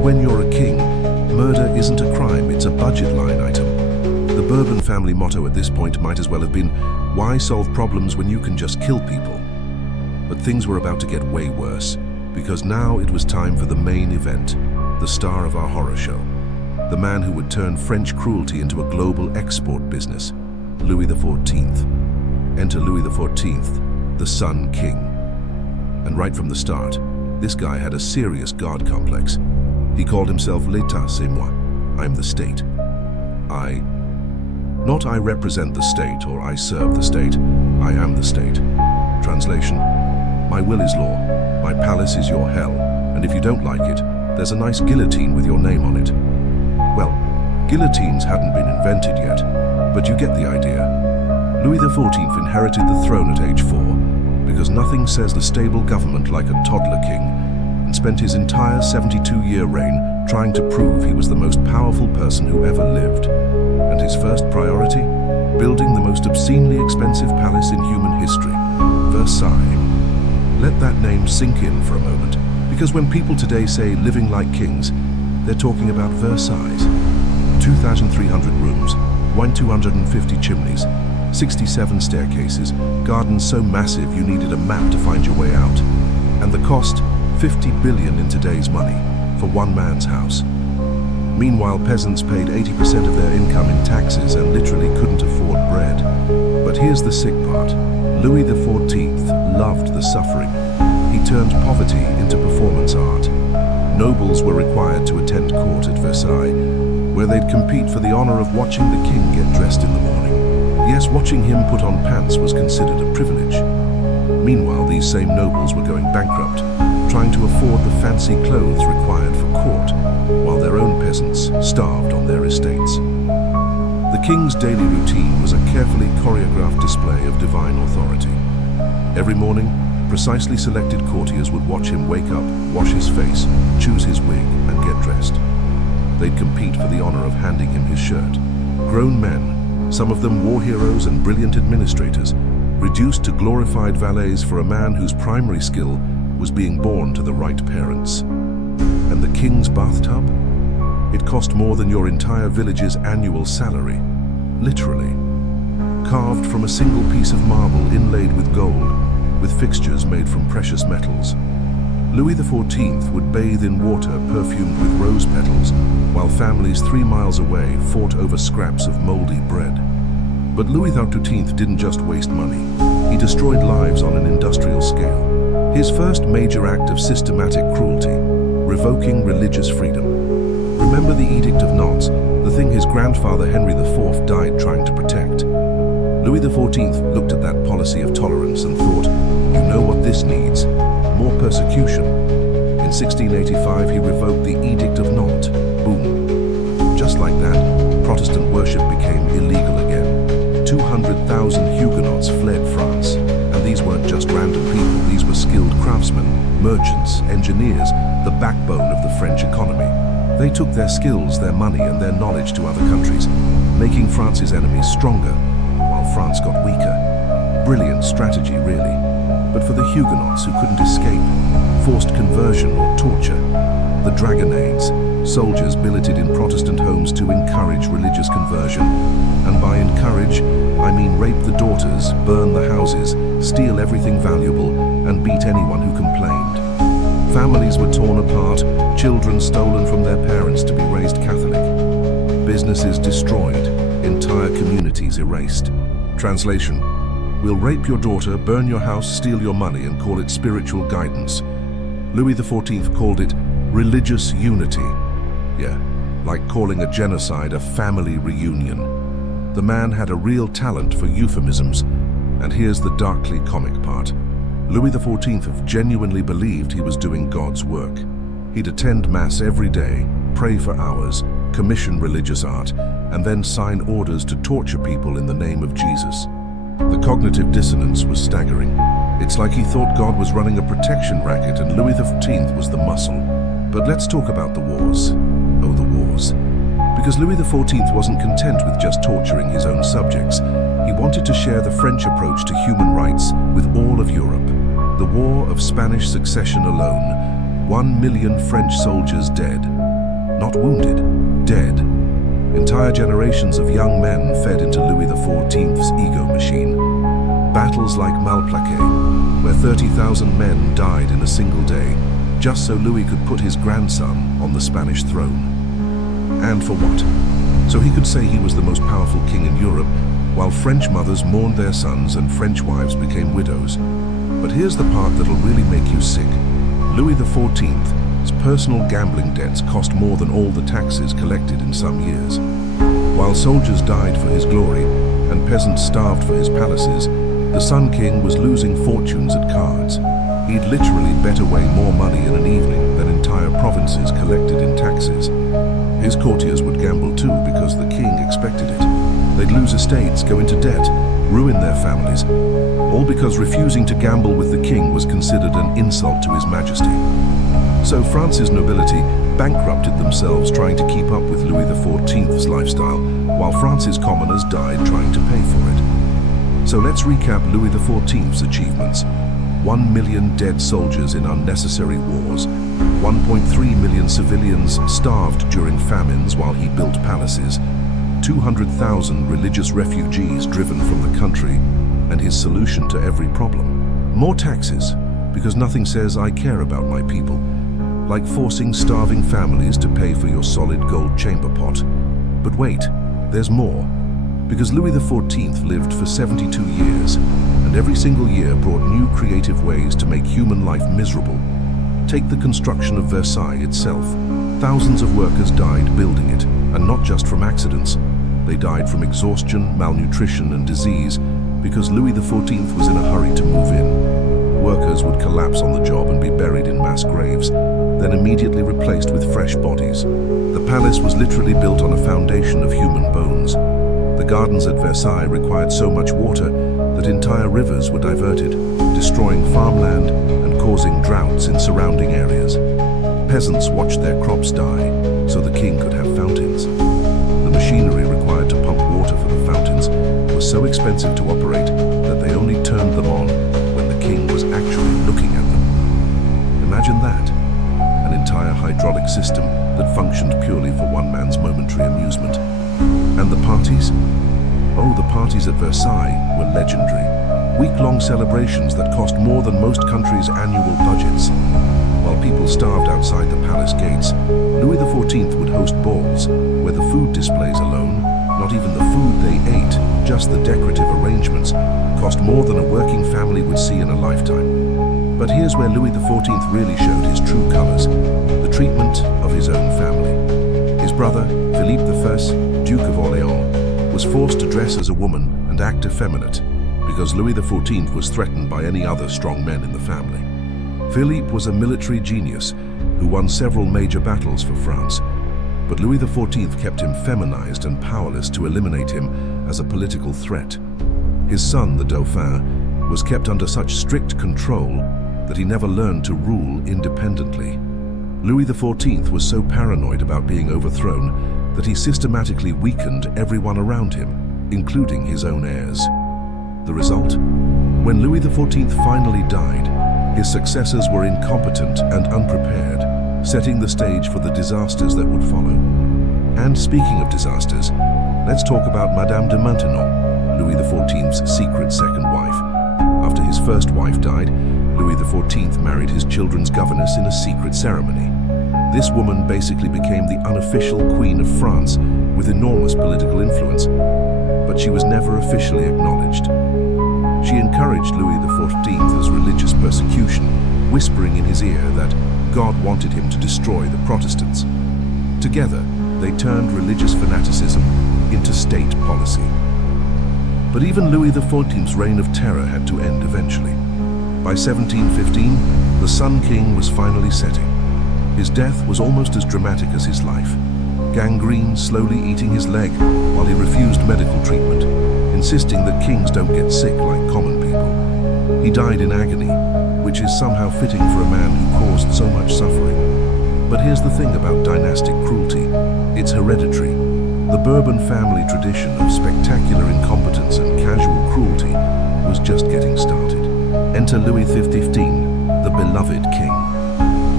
when you're a king, murder isn't a crime, it's a budget line item. The Bourbon family motto at this point might as well have been, why solve problems when you can just kill people? But things were about to get way worse, because now it was time for the main event, the star of our horror show. The man who would turn French cruelty into a global export business, Louis XIV. Enter Louis XIV, the Sun King. And right from the start, this guy had a serious God complex. He called himself L'État, c'est moi. I'm the state. Not I represent the state or I serve the state. I am the state. Translation: my will is law, my palace is your hell, and if you don't like it, there's a nice guillotine with your name on it. Well, guillotines hadn't been invented yet, but you get the idea. Louis XIV inherited the throne at age 4, because nothing says the stable government like a toddler king, and spent his entire 72-year reign trying to prove he was the most powerful person who ever lived. And his first priority? Building the most obscenely expensive palace in human history, Versailles. Let that name sink in for a moment, because when people today say living like kings, they're talking about Versailles. 2,300 rooms, 1,250 chimneys, 67 staircases, gardens so massive you needed a map to find your way out. And the cost, 50 billion in today's money, for one man's house. Meanwhile, peasants paid 80% of their income in taxes and literally couldn't afford bread. But here's the sick part. Louis XIV loved the suffering. He turned poverty into performance art. Nobles were required to attend court at Versailles, where they'd compete for the honor of watching the king get dressed in the morning. Yes, watching him put on pants was considered a privilege. Meanwhile, these same nobles were going bankrupt, trying to afford the fancy clothes required for court, while their own peasants starved on their estates. The king's daily routine was a carefully choreographed display of divine authority. Every morning, precisely selected courtiers would watch him wake up, wash his face, choose his wig, and get dressed. They'd compete for the honor of handing him his shirt. Grown men, some of them war heroes and brilliant administrators, reduced to glorified valets for a man whose primary skill was being born to the right parents. And the king's bathtub? It cost more than your entire village's annual salary, literally. Carved from a single piece of marble inlaid with gold, with fixtures made from precious metals. Louis XIV would bathe in water perfumed with rose petals, while families 3 miles away fought over scraps of moldy bread. But Louis XIV didn't just waste money. He destroyed lives on an industrial scale. His first major act of systematic cruelty, revoking religious freedom. Remember the Edict of Nantes, the thing his grandfather Henry IV died trying to protect? Louis XIV looked at that policy of tolerance and thought, you know what this needs? More persecution. In 1685, he revoked the Edict of Nantes. Boom. Just like that, Protestant worship became illegal again. 200,000 Huguenots fled France. And these weren't just random people, these were skilled craftsmen, merchants, engineers, the backbone of the French economy. They took their skills, their money, and their knowledge to other countries, making France's enemies stronger, while France got weaker. Brilliant strategy, really. But for the Huguenots who couldn't escape, forced conversion or torture, the dragonnades, soldiers billeted in Protestant homes to encourage religious conversion. And by encourage, I mean rape the daughters, burn the houses, steal everything valuable, and beat anyone who complained. Families were torn apart, children stolen from their parents to be raised Catholic. Businesses destroyed, entire communities erased. Translation: we'll rape your daughter, burn your house, steal your money, and call it spiritual guidance. Louis XIV called it religious unity. Yeah, like calling a genocide a family reunion. The man had a real talent for euphemisms, and here's the darkly comic part. Louis XIV genuinely believed he was doing God's work. He'd attend Mass every day, pray for hours, commission religious art, and then sign orders to torture people in the name of Jesus. The cognitive dissonance was staggering. It's like he thought God was running a protection racket and Louis XIV was the muscle. But let's talk about the wars. Oh, the wars. Because Louis XIV wasn't content with just torturing his own subjects. He wanted to share the French approach to human rights with all of Europe. The War of Spanish Succession alone, 1 million French soldiers dead, not wounded, dead. Entire generations of young men fed into Louis XIV's ego machine. Battles like Malplaquet, where 30,000 men died in a single day, just so Louis could put his grandson on the Spanish throne. And for what? So he could say he was the most powerful king in Europe, while French mothers mourned their sons and French wives became widows. But here's the part that'll really make you sick. Louis XIV's personal gambling debts cost more than all the taxes collected in some years. While soldiers died for his glory and peasants starved for his palaces, the Sun King was losing fortunes at cards. He'd literally bet away more money in an evening than entire provinces collected in taxes. His courtiers would gamble too because the king expected it. They'd lose estates, go into debt, ruin their families, all because refusing to gamble with the king was considered an insult to his majesty. So France's nobility bankrupted themselves trying to keep up with Louis XIV's lifestyle, while France's commoners died trying to pay for it. So let's recap Louis XIV's achievements. 1 million dead soldiers in unnecessary wars, 1.3 million civilians starved during famines while he built palaces, 200,000 religious refugees driven from the country, and his solution to every problem. More taxes, because nothing says I care about my people, like forcing starving families to pay for your solid gold chamber pot. But wait, there's more. Because Louis XIV lived for 72 years, and every single year brought new creative ways to make human life miserable. Take the construction of Versailles itself. Thousands of workers died building it, and not just from accidents. They died from exhaustion, malnutrition, and disease because Louis XIV was in a hurry to move in. Workers would collapse on the job and be buried in mass graves, then immediately replaced with fresh bodies. The palace was literally built on a foundation of human bones. The gardens at Versailles required so much water that entire rivers were diverted, destroying farmland and causing droughts in surrounding areas. Peasants watched their crops die so the king could have fountains. The machinery required to pump water for the fountains was so expensive to operate that they only turned them on when the king was actually looking at them. Imagine that, an entire hydraulic system that functioned purely for one man's momentary amusement. And the parties? Oh, the parties at Versailles were legendary. Week-long celebrations that cost more than most countries' annual budgets. While people starved outside the palace gates, Louis XIV would host balls where the food displays alone, not even the food they ate, just the decorative arrangements, cost more than a working family would see in a lifetime. But here's where Louis XIV really showed his true colors, the treatment of his own family. His brother, Philippe I, Duke of Orléans, was forced to dress as a woman and act effeminate because Louis XIV was threatened by any other strong men in the family. Philippe was a military genius who won several major battles for France, but Louis XIV kept him feminized and powerless to eliminate him as a political threat. His son, the Dauphin, was kept under such strict control that he never learned to rule independently. Louis XIV was so paranoid about being overthrown that he systematically weakened everyone around him, including his own heirs. The result? When Louis XIV finally died, his successors were incompetent and unprepared, setting the stage for the disasters that would follow. And speaking of disasters, let's talk about Madame de Maintenon, Louis XIV's secret second wife. After his first wife died, Louis XIV married his children's governess in a secret ceremony. This woman basically became the unofficial Queen of France with enormous political influence, but she was never officially acknowledged. She encouraged Louis XIV's religious persecution, whispering in his ear that God wanted him to destroy the Protestants. Together, they turned religious fanaticism into state policy. But even Louis XIV's reign of terror had to end eventually. By 1715, the Sun King was finally setting. His death was almost as dramatic as his life. Gangrene slowly eating his leg while he refused medical treatment, insisting that kings don't get sick like common people. He died in agony, which is somehow fitting for a man who caused so much suffering. But here's the thing about dynastic cruelty. It's hereditary. The Bourbon family tradition of spectacular incompetence and casual cruelty was just getting started. Enter Louis XV, the beloved king.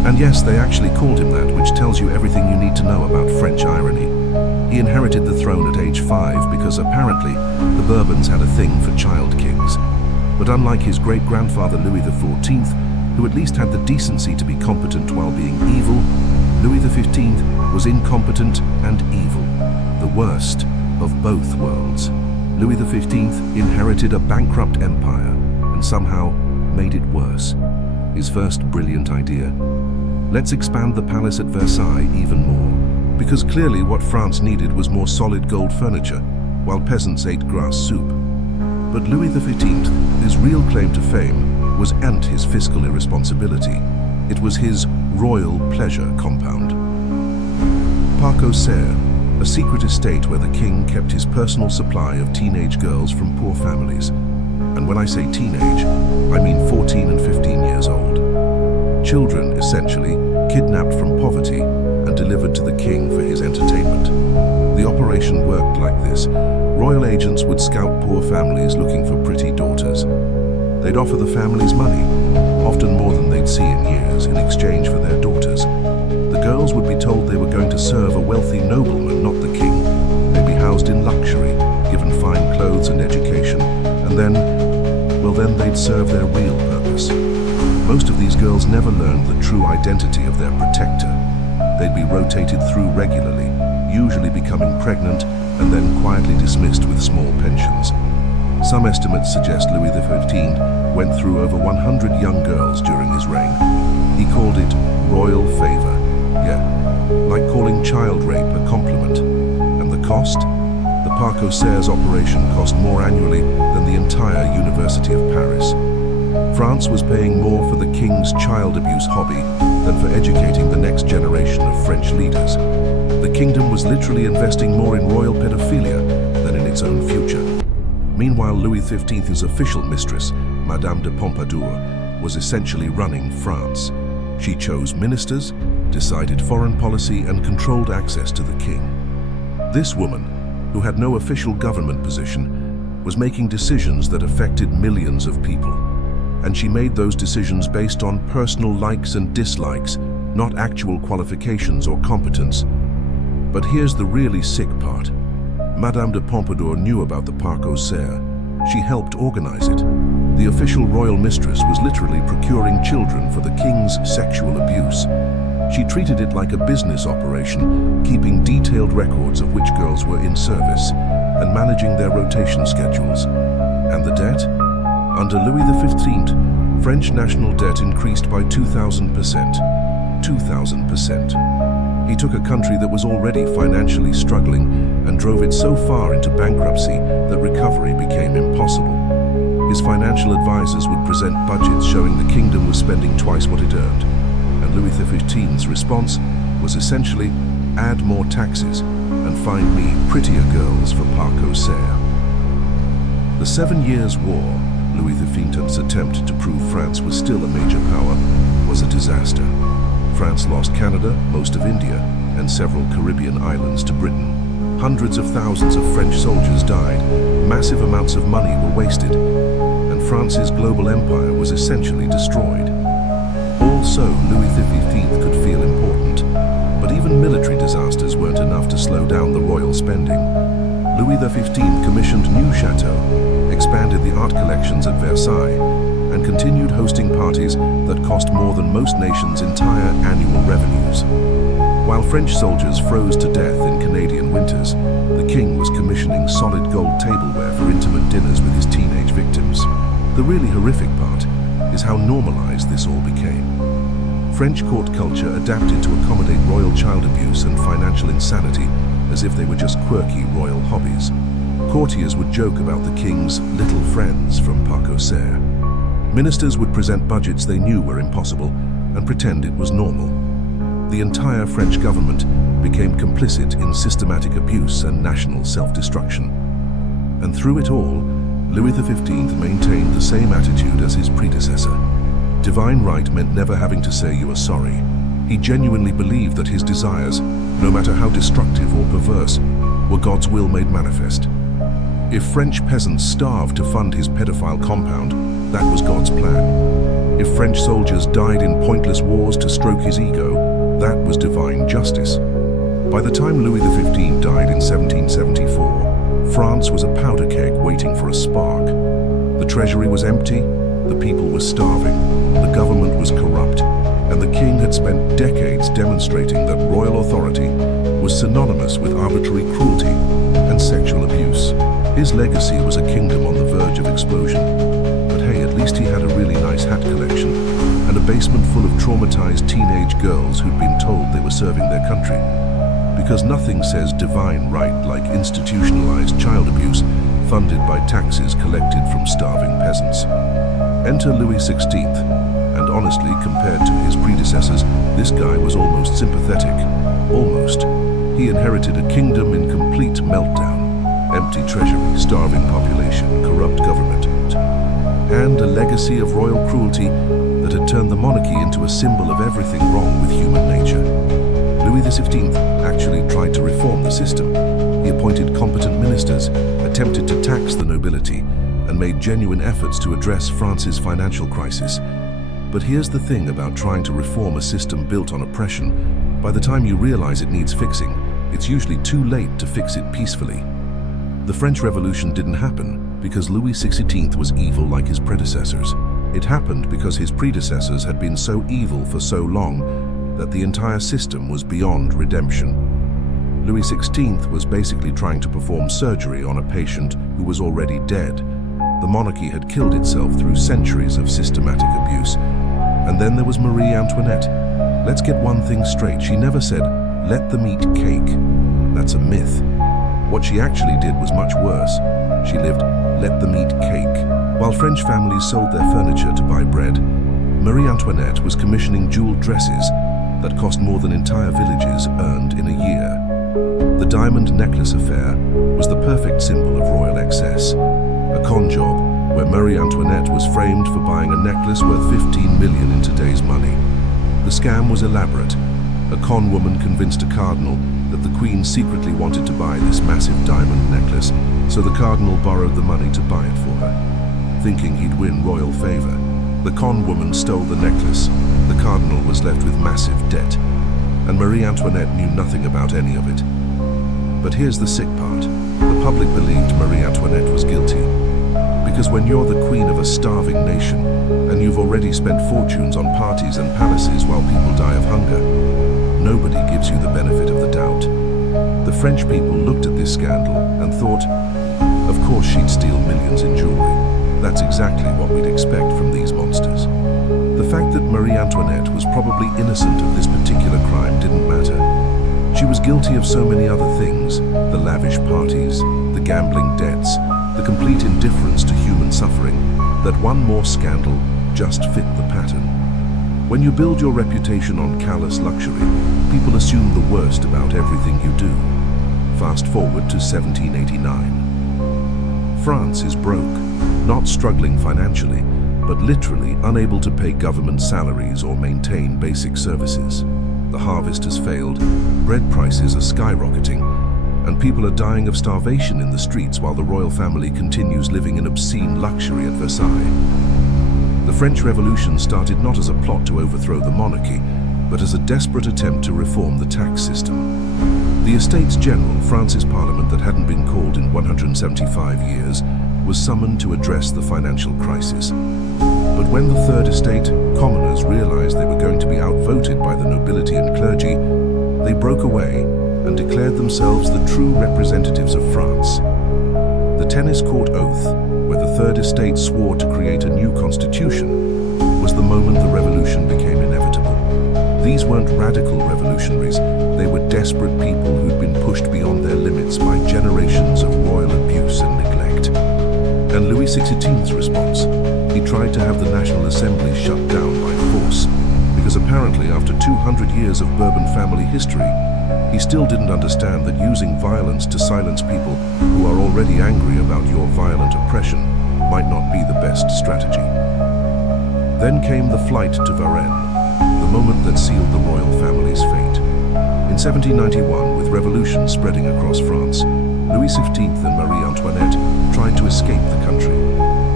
And yes, they actually called him that, which tells you everything you need to know about French irony. He inherited the throne at age 5 because apparently the Bourbons had a thing for child kings. But unlike his great-grandfather Louis XIV, who at least had the decency to be competent while being evil, Louis XV was incompetent and evil, the worst of both worlds. Louis XV inherited a bankrupt empire and somehow made it worse. His first brilliant idea: let's expand the palace at Versailles even more, because clearly what France needed was more solid gold furniture, while peasants ate grass soup. But Louis XV, his real claim to fame wasn't his fiscal irresponsibility. It was his royal pleasure compound. Parc aux Cerfs, a secret estate where the king kept his personal supply of teenage girls from poor families. And when I say teenage, I mean 14 and 15 years old. Children, essentially, kidnapped from poverty and delivered to the king for his entertainment. The operation worked like this. Royal agents would scout poor families looking for pretty daughters. They'd offer the families money, often more than they'd see in years, in exchange for their daughters. The girls would be told they were going to serve a wealthy nobleman, not the king. They'd be housed in luxury, given fine clothes and education, and then they'd serve their real purpose. Most of these girls never learned the true identity of their protector. They'd be rotated through regularly, usually becoming pregnant and then quietly dismissed with small pensions. Some estimates suggest Louis XV went through over 100 young girls during his reign. He called it royal favor. Yeah, like calling child rape a compliment. And the cost? The Parc aux Cerfs operation cost more annually than the entire University of Paris. France was paying more for the king's child abuse hobby than for educating the next generation of French leaders. The kingdom was literally investing more in royal pedophilia than in its own future. Meanwhile, Louis XV's official mistress, Madame de Pompadour, was essentially running France. She chose ministers, decided foreign policy, and controlled access to the king. This woman, who had no official government position, was making decisions that affected millions of people. And she made those decisions based on personal likes and dislikes, not actual qualifications or competence. But here's the really sick part. Madame de Pompadour knew about the Parc aux Cerfs. She helped organize it. The official royal mistress was literally procuring children for the king's sexual abuse. She treated it like a business operation, keeping detailed records of which girls were in service and managing their rotation schedules. And the debt? Under Louis XV, French national debt increased by 2,000%. 2,000%. He took a country that was already financially struggling and drove it so far into bankruptcy that recovery became impossible. His financial advisors would present budgets showing the kingdom was spending twice what it earned. And Louis XV's response was essentially, add more taxes and find me prettier girls for Parc aux Cerfs. The 7 Years' War, Louis XV's attempt to prove France was still a major power, was a disaster. France lost Canada, most of India, and several Caribbean islands to Britain. Hundreds of thousands of French soldiers died, massive amounts of money were wasted, and France's global empire was essentially destroyed. Also, Louis XV could feel important, but even military disasters weren't enough to slow down the royal spending. Louis XV commissioned new chateaux, expanded the art collections at Versailles, and continued hosting parties that cost more than most nations' entire annual revenues. While French soldiers froze to death in Canadian winters, the king was commissioning solid gold tableware for intimate dinners with his teenage victims. The really horrific part is how normalized this all became. French court culture adapted to accommodate royal child abuse and financial insanity as if they were just quirky royal hobbies. Courtiers would joke about the king's little friends from Parc aux Cerfs. Ministers would present budgets they knew were impossible and pretend it was normal. The entire French government became complicit in systematic abuse and national self-destruction. And through it all, Louis XV maintained the same attitude as his predecessor. Divine right meant never having to say you are sorry. He genuinely believed that his desires, no matter how destructive or perverse, were God's will made manifest. If French peasants starved to fund his pedophile compound, that was God's plan. If French soldiers died in pointless wars to stroke his ego, that was divine justice. By the time Louis XV died in 1774, France was a powder keg waiting for a spark. The treasury was empty, the people were starving, the government was corrupt, and the king had spent decades demonstrating that royal authority was synonymous with arbitrary cruelty and sexual abuse. His legacy was a kingdom on the verge of explosion. But hey, at least he had a really nice hat collection and a basement full of traumatized teenage girls who'd been told they were serving their country. Because nothing says divine right like institutionalized child abuse funded by taxes collected from starving peasants. Enter Louis XVI, and honestly, compared to his predecessors, this guy was almost sympathetic. Almost. He inherited a kingdom in complete meltdown. Empty treasury, starving population, corrupt government, and a legacy of royal cruelty that had turned the monarchy into a symbol of everything wrong with human nature. Louis XV actually tried to reform the system. He appointed competent ministers, attempted to tax the nobility, and made genuine efforts to address France's financial crisis. But here's the thing about trying to reform a system built on oppression. By the time you realize it needs fixing, it's usually too late to fix it peacefully. The French Revolution didn't happen because Louis XVI was evil like his predecessors. It happened because his predecessors had been so evil for so long that the entire system was beyond redemption. Louis XVI was basically trying to perform surgery on a patient who was already dead. The monarchy had killed itself through centuries of systematic abuse. And then there was Marie Antoinette. Let's get one thing straight. She never said, "Let them eat cake." That's a myth. What she actually did was much worse. She lived, "Let them eat cake." While French families sold their furniture to buy bread, Marie Antoinette was commissioning jeweled dresses that cost more than entire villages earned in a year. The diamond necklace affair was the perfect symbol of royal excess. A con job where Marie Antoinette was framed for buying a necklace worth 15 million in today's money. The scam was elaborate. A con woman convinced a cardinal that the queen secretly wanted to buy this massive diamond necklace, so the cardinal borrowed the money to buy it for her, thinking he'd win royal favor. The con woman stole the necklace. The cardinal was left with massive debt, and Marie Antoinette knew nothing about any of it. But here's the sick part. The public believed Marie Antoinette was guilty. Because when you're the queen of a starving nation, and you've already spent fortunes on parties and palaces while people die of hunger, nobody gives you the benefit of the doubt. The French people looked at this scandal and thought, of course she'd steal millions in jewelry. That's exactly what we'd expect from these monsters. The fact that Marie Antoinette was probably innocent of this particular crime didn't matter. She was guilty of so many other things: the lavish parties, the gambling debts, the complete indifference to human suffering, that one more scandal just fit the pattern. When you build your reputation on callous luxury, people assume the worst about everything you do. Fast forward to 1789. France is broke, not struggling financially, but literally unable to pay government salaries or maintain basic services. The harvest has failed, bread prices are skyrocketing, and people are dying of starvation in the streets while the royal family continues living in obscene luxury at Versailles. The French Revolution started not as a plot to overthrow the monarchy, but as a desperate attempt to reform the tax system. The Estates General, France's parliament that hadn't been called in 175 years, was summoned to address the financial crisis. But when the Third Estate commoners realized they were going to be outvoted by the nobility and clergy, they broke away and declared themselves the true representatives of France. The tennis court oath, where the Third Estate swore to create a new constitution, was the moment the revolution became inevitable. These weren't radical revolutionaries, they were desperate people who'd been pushed beyond their limits by generations of royal abuse and neglect. And Louis XVI's response? He tried to have the National Assembly shut down by force, because apparently after 200 years of Bourbon family history, he still didn't understand that using violence to silence people who are already angry about your violent oppression might not be the best strategy. Then came the flight to Varennes, the moment that sealed the royal family's fate. In 1791, with revolution spreading across France, Louis XV and Marie Antoinette tried to escape the country.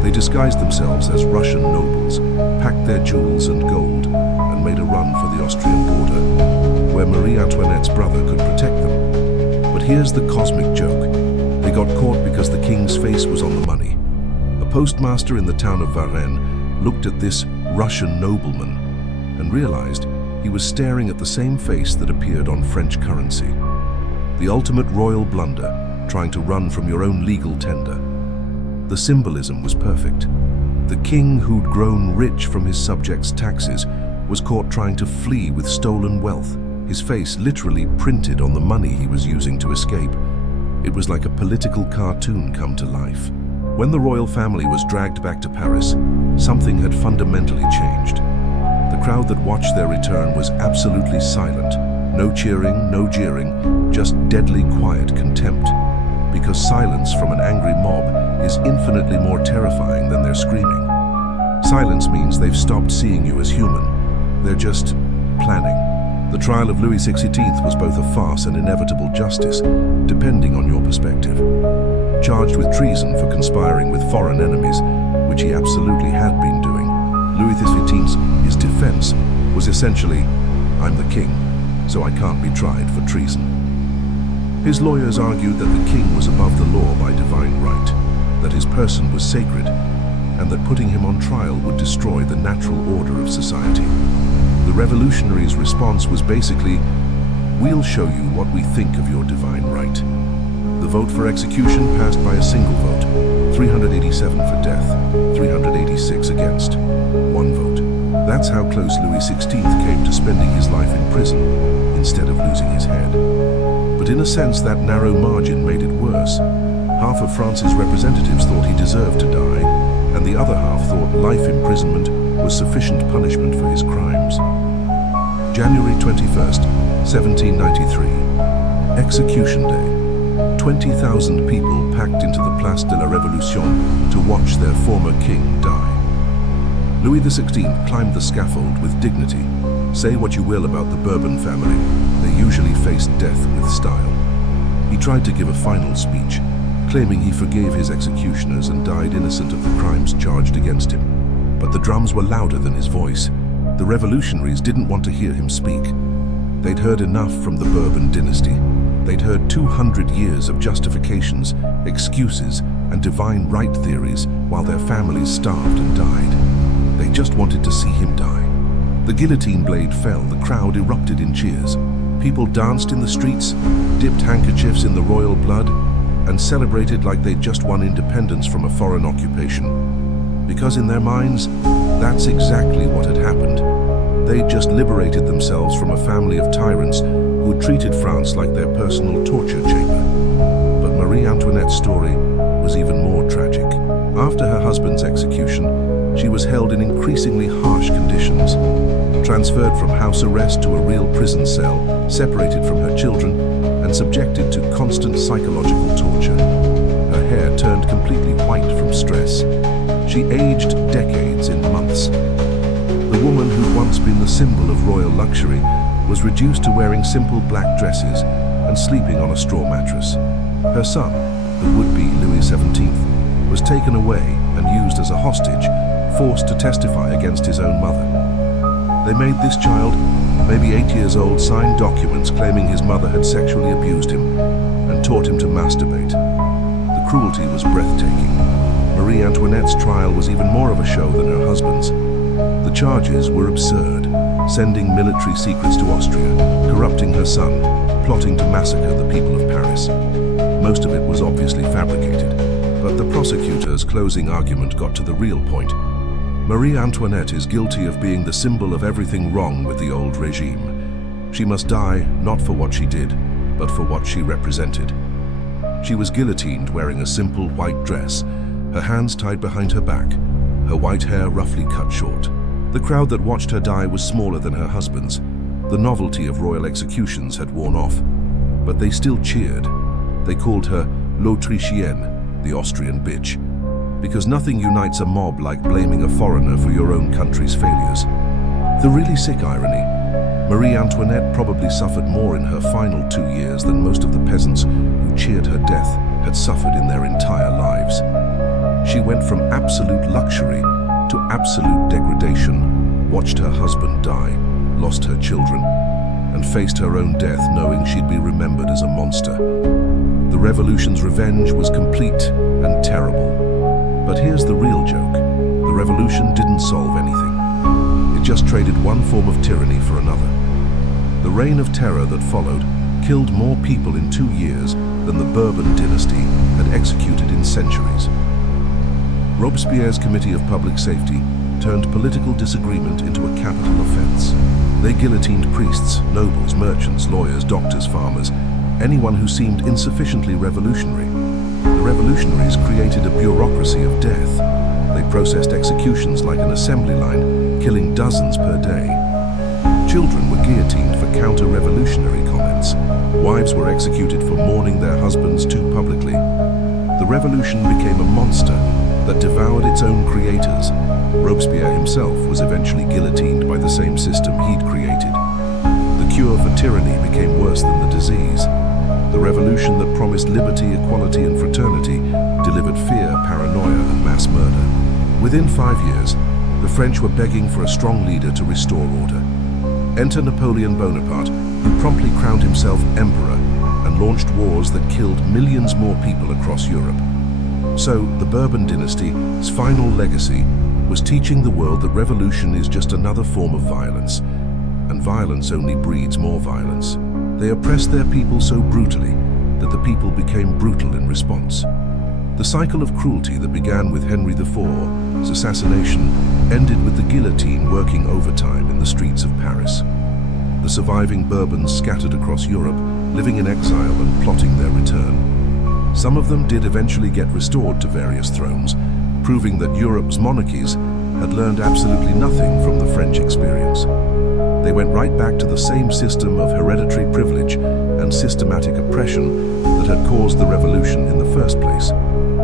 They disguised themselves as Russian nobles, packed their jewels and gold, and made a run for the Austrian border, where Marie Antoinette's brother could protect them. But here's the cosmic joke. They got caught because the king's face was on the money. A postmaster in the town of Varennes looked at this Russian nobleman and realized he was staring at the same face that appeared on French currency. The ultimate royal blunder, trying to run from your own legal tender. The symbolism was perfect. The king who'd grown rich from his subjects' taxes was caught trying to flee with stolen wealth, his face literally printed on the money he was using to escape. It was like a political cartoon come to life. When the royal family was dragged back to Paris, something had fundamentally changed. The crowd that watched their return was absolutely silent. No cheering, no jeering, just deadly quiet contempt. Because silence from an angry mob is infinitely more terrifying than their screaming. Silence means they've stopped seeing you as human. They're just planning. The trial of Louis XIII was both a farce and inevitable justice, depending on your perspective. Charged with treason for conspiring with foreign enemies, which he absolutely had been doing, Louis XVII's defense was essentially, "I'm the king, so I can't be tried for treason." His lawyers argued that the king was above the law by divine right, that his person was sacred, and that putting him on trial would destroy the natural order of society. The revolutionaries' response was basically, "We'll show you what we think of your divine right." The vote for execution passed by a single vote, 387 for death, 386 against, one vote. That's how close Louis XVI came to spending his life in prison instead of losing his head. But in a sense, that narrow margin made it worse. Half of France's representatives thought he deserved to die, and the other half thought life imprisonment was sufficient punishment for his crimes. January 21st, 1793. Execution Day. 20,000 people packed into the Place de la Révolution to watch their former king die. Louis XVI climbed the scaffold with dignity. Say what you will about the Bourbon family, they usually faced death with style. He tried to give a final speech, claiming he forgave his executioners and died innocent of the crimes charged against him. But the drums were louder than his voice. The revolutionaries didn't want to hear him speak. They'd heard enough from the Bourbon dynasty. They'd heard 200 years of justifications, excuses, and divine right theories while their families starved and died. They just wanted to see him die. The guillotine blade fell, the crowd erupted in cheers. People danced in the streets, dipped handkerchiefs in the royal blood, and celebrated like they'd just won independence from a foreign occupation. Because in their minds, that's exactly what had happened. They'd just liberated themselves from a family of tyrants who had treated France like their personal torture chamber. But Marie Antoinette's story was even more tragic. After her husband's execution, she was held in increasingly harsh conditions, transferred from house arrest to a real prison cell, separated from her children, and subjected to constant psychological torture. Her hair turned completely white from stress. She aged decades in months. The woman who'd once been the symbol of royal luxury was reduced to wearing simple black dresses and sleeping on a straw mattress. Her son, the would-be Louis XVII, was taken away and used as a hostage, forced to testify against his own mother. They made this child, maybe 8 years old, sign documents claiming his mother had sexually abused him and taught him to masturbate. The cruelty was breathtaking. Marie Antoinette's trial was even more of a show than her husband's. The charges were absurd, sending military secrets to Austria, corrupting her son, plotting to massacre the people of Paris. Most of it was obviously fabricated, but the prosecutor's closing argument got to the real point. Marie Antoinette is guilty of being the symbol of everything wrong with the old regime. She must die not for what she did, but for what she represented. She was guillotined wearing a simple white dress, her hands tied behind her back, her white hair roughly cut short. The crowd that watched her die was smaller than her husband's. The novelty of royal executions had worn off, but they still cheered. They called her l'Autrichienne, the Austrian bitch, because nothing unites a mob like blaming a foreigner for your own country's failures. The really sick irony, Marie Antoinette probably suffered more in her final 2 years than most of the peasants who cheered her death had suffered in their entire lives. She She went from absolute luxury to absolute degradation, watched her husband die, lost her children, and faced her own death knowing she'd be remembered as a monster. The revolution's revenge was complete and terrible. But here's the real joke. The revolution didn't solve anything. It just traded one form of tyranny for another. The reign of terror that followed killed more people in 2 years than the Bourbon dynasty had executed in centuries. Robespierre's Committee of Public Safety turned political disagreement into a capital offense. They guillotined priests, nobles, merchants, lawyers, doctors, farmers, anyone who seemed insufficiently revolutionary. The revolutionaries created a bureaucracy of death. They processed executions like an assembly line, killing dozens per day. Children were guillotined for counter-revolutionary comments. Wives were executed for mourning their husbands too publicly. The revolution became a monster that devoured its own creators. Robespierre himself was eventually guillotined by the same system he'd created. The cure for tyranny became worse than the disease. The revolution that promised liberty, equality, and fraternity delivered fear, paranoia, and mass murder. Within 5 years, the French were begging for a strong leader to restore order. Enter Napoleon Bonaparte, who promptly crowned himself emperor and launched wars that killed millions more people across Europe. So, the Bourbon dynasty's final legacy was teaching the world that revolution is just another form of violence, and violence only breeds more violence. They oppressed their people so brutally that the people became brutal in response. The cycle of cruelty that began with Henry IV's assassination ended with the guillotine working overtime in the streets of Paris. The surviving Bourbons scattered across Europe, living in exile and plotting their return. Some of them did eventually get restored to various thrones, proving that Europe's monarchies had learned absolutely nothing from the French experience. They went right back to the same system of hereditary privilege and systematic oppression that had caused the revolution in the first place.